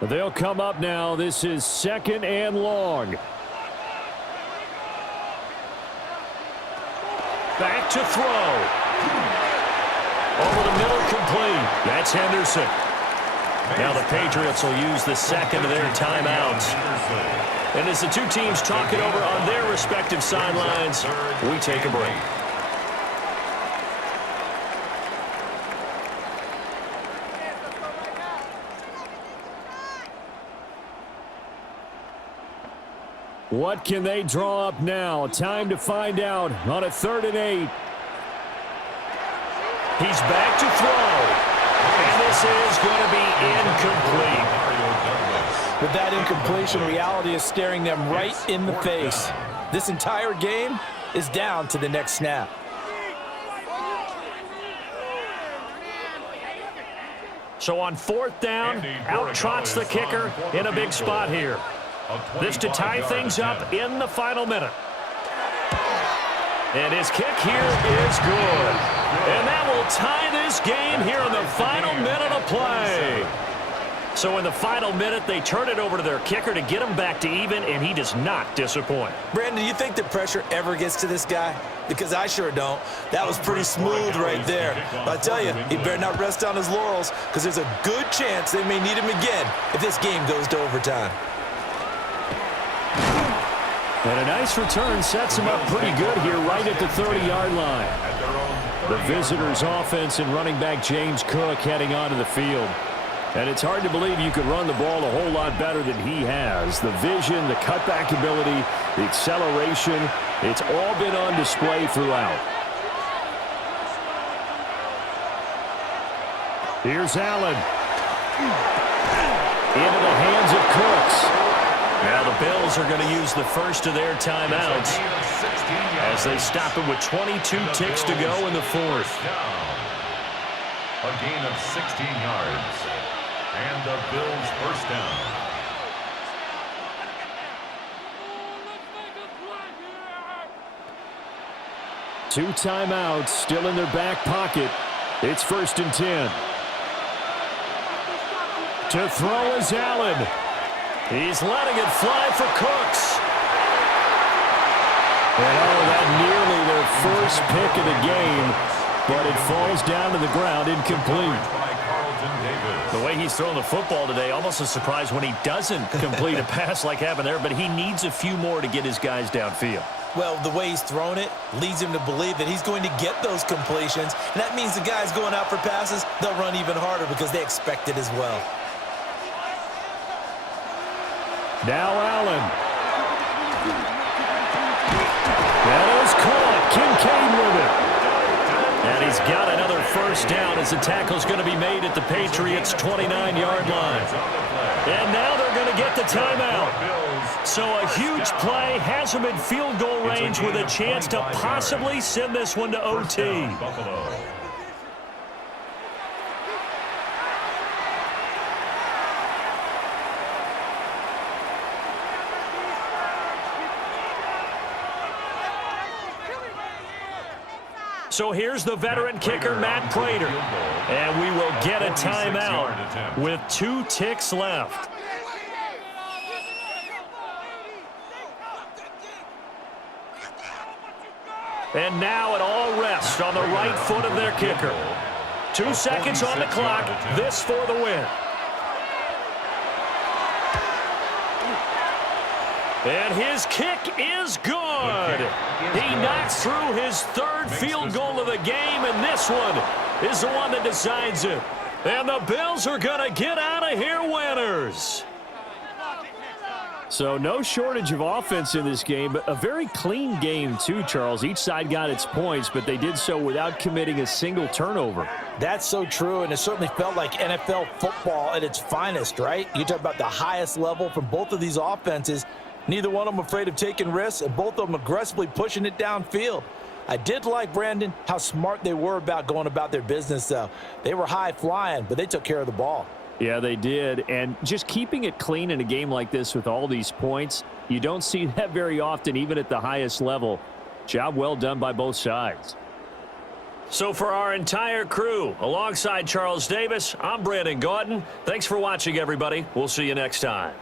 They'll come up now. This is 2nd and long. Back to throw. Over the middle, complete. That's Henderson. Now the Patriots will use the 2nd of their timeouts. And as the 2 teams talk it over on their respective sidelines, we take a break. What can they draw up now? Time to find out on a 3rd and 8. He's back to throw. And this is going to be incomplete. With that incompletion, reality is staring them right in the face. This entire game is down to the next snap. So on 4th down, out trots the kicker in a big spot here. This to tie things up in the final minute. And his kick here is good. And that will tie this game here in the final minute of play. So in the final minute, they turn it over to their kicker to get him back to even, and he does not disappoint. Brandon, do you think the pressure ever gets to this guy? Because I sure don't. That was pretty smooth right there. But I tell you, he better not rest on his laurels, because there's a good chance they may need him again if this game goes to overtime. And a nice return sets him up pretty good here right at the 30-yard line. The visitors' offense and running back James Cook heading onto the field. And it's hard to believe you could run the ball a whole lot better than he has. The vision, the cutback ability, the acceleration, it's all been on display throughout. Here's Allen. Into the hands of Cooks. Now the Bills are going to use the first of their timeouts as they stop it with 22 ticks to go in the fourth. A gain of 16 yards. And the Bills first down. 2 timeouts still in their back pocket. It's 1st and 10. To throw is Allen. He's letting it fly for Cooks. And that nearly their first pick of the game, but it falls down to the ground incomplete. The way he's throwing the football today, almost a surprise when he doesn't complete a pass like happened there, but he needs a few more to get his guys downfield. Well, the way he's thrown it leads him to believe that he's going to get those completions, and that means the guys going out for passes, they'll run even harder because they expect it as well. Now Allen. That is caught. Kincaid with it. And he's got another first down as the tackle's going to be made at the Patriots' 29-yard line. And now they're going to get the timeout. So a huge play has them in field goal range with a chance to possibly send this one to OT. So here's the veteran kicker, Matt Prater. And we will get a timeout with 2 ticks left. And now it all rests on the right foot of their kicker. 2 seconds on the clock. This for the win. And his kick is good. He knocks through his 3rd field goal of the game, and this one is the one that decides it. And the Bills are going to get out of here winners. So no shortage of offense in this game, but a very clean game too, Charles. Each side got its points, but they did so without committing a single turnover. That's so true, and it certainly felt like NFL football at its finest, right? You talk about the highest level from both of these offenses. Neither one of them afraid of taking risks, and both of them aggressively pushing it downfield. I did like, Brandon, how smart they were about going about their business, though. They were high flying, but they took care of the ball. Yeah, they did. And just keeping it clean in a game like this with all these points, you don't see that very often, even at the highest level. Job well done by both sides. So for our entire crew, alongside Charles Davis, I'm Brandon Gaudin. Thanks for watching, everybody. We'll see you next time.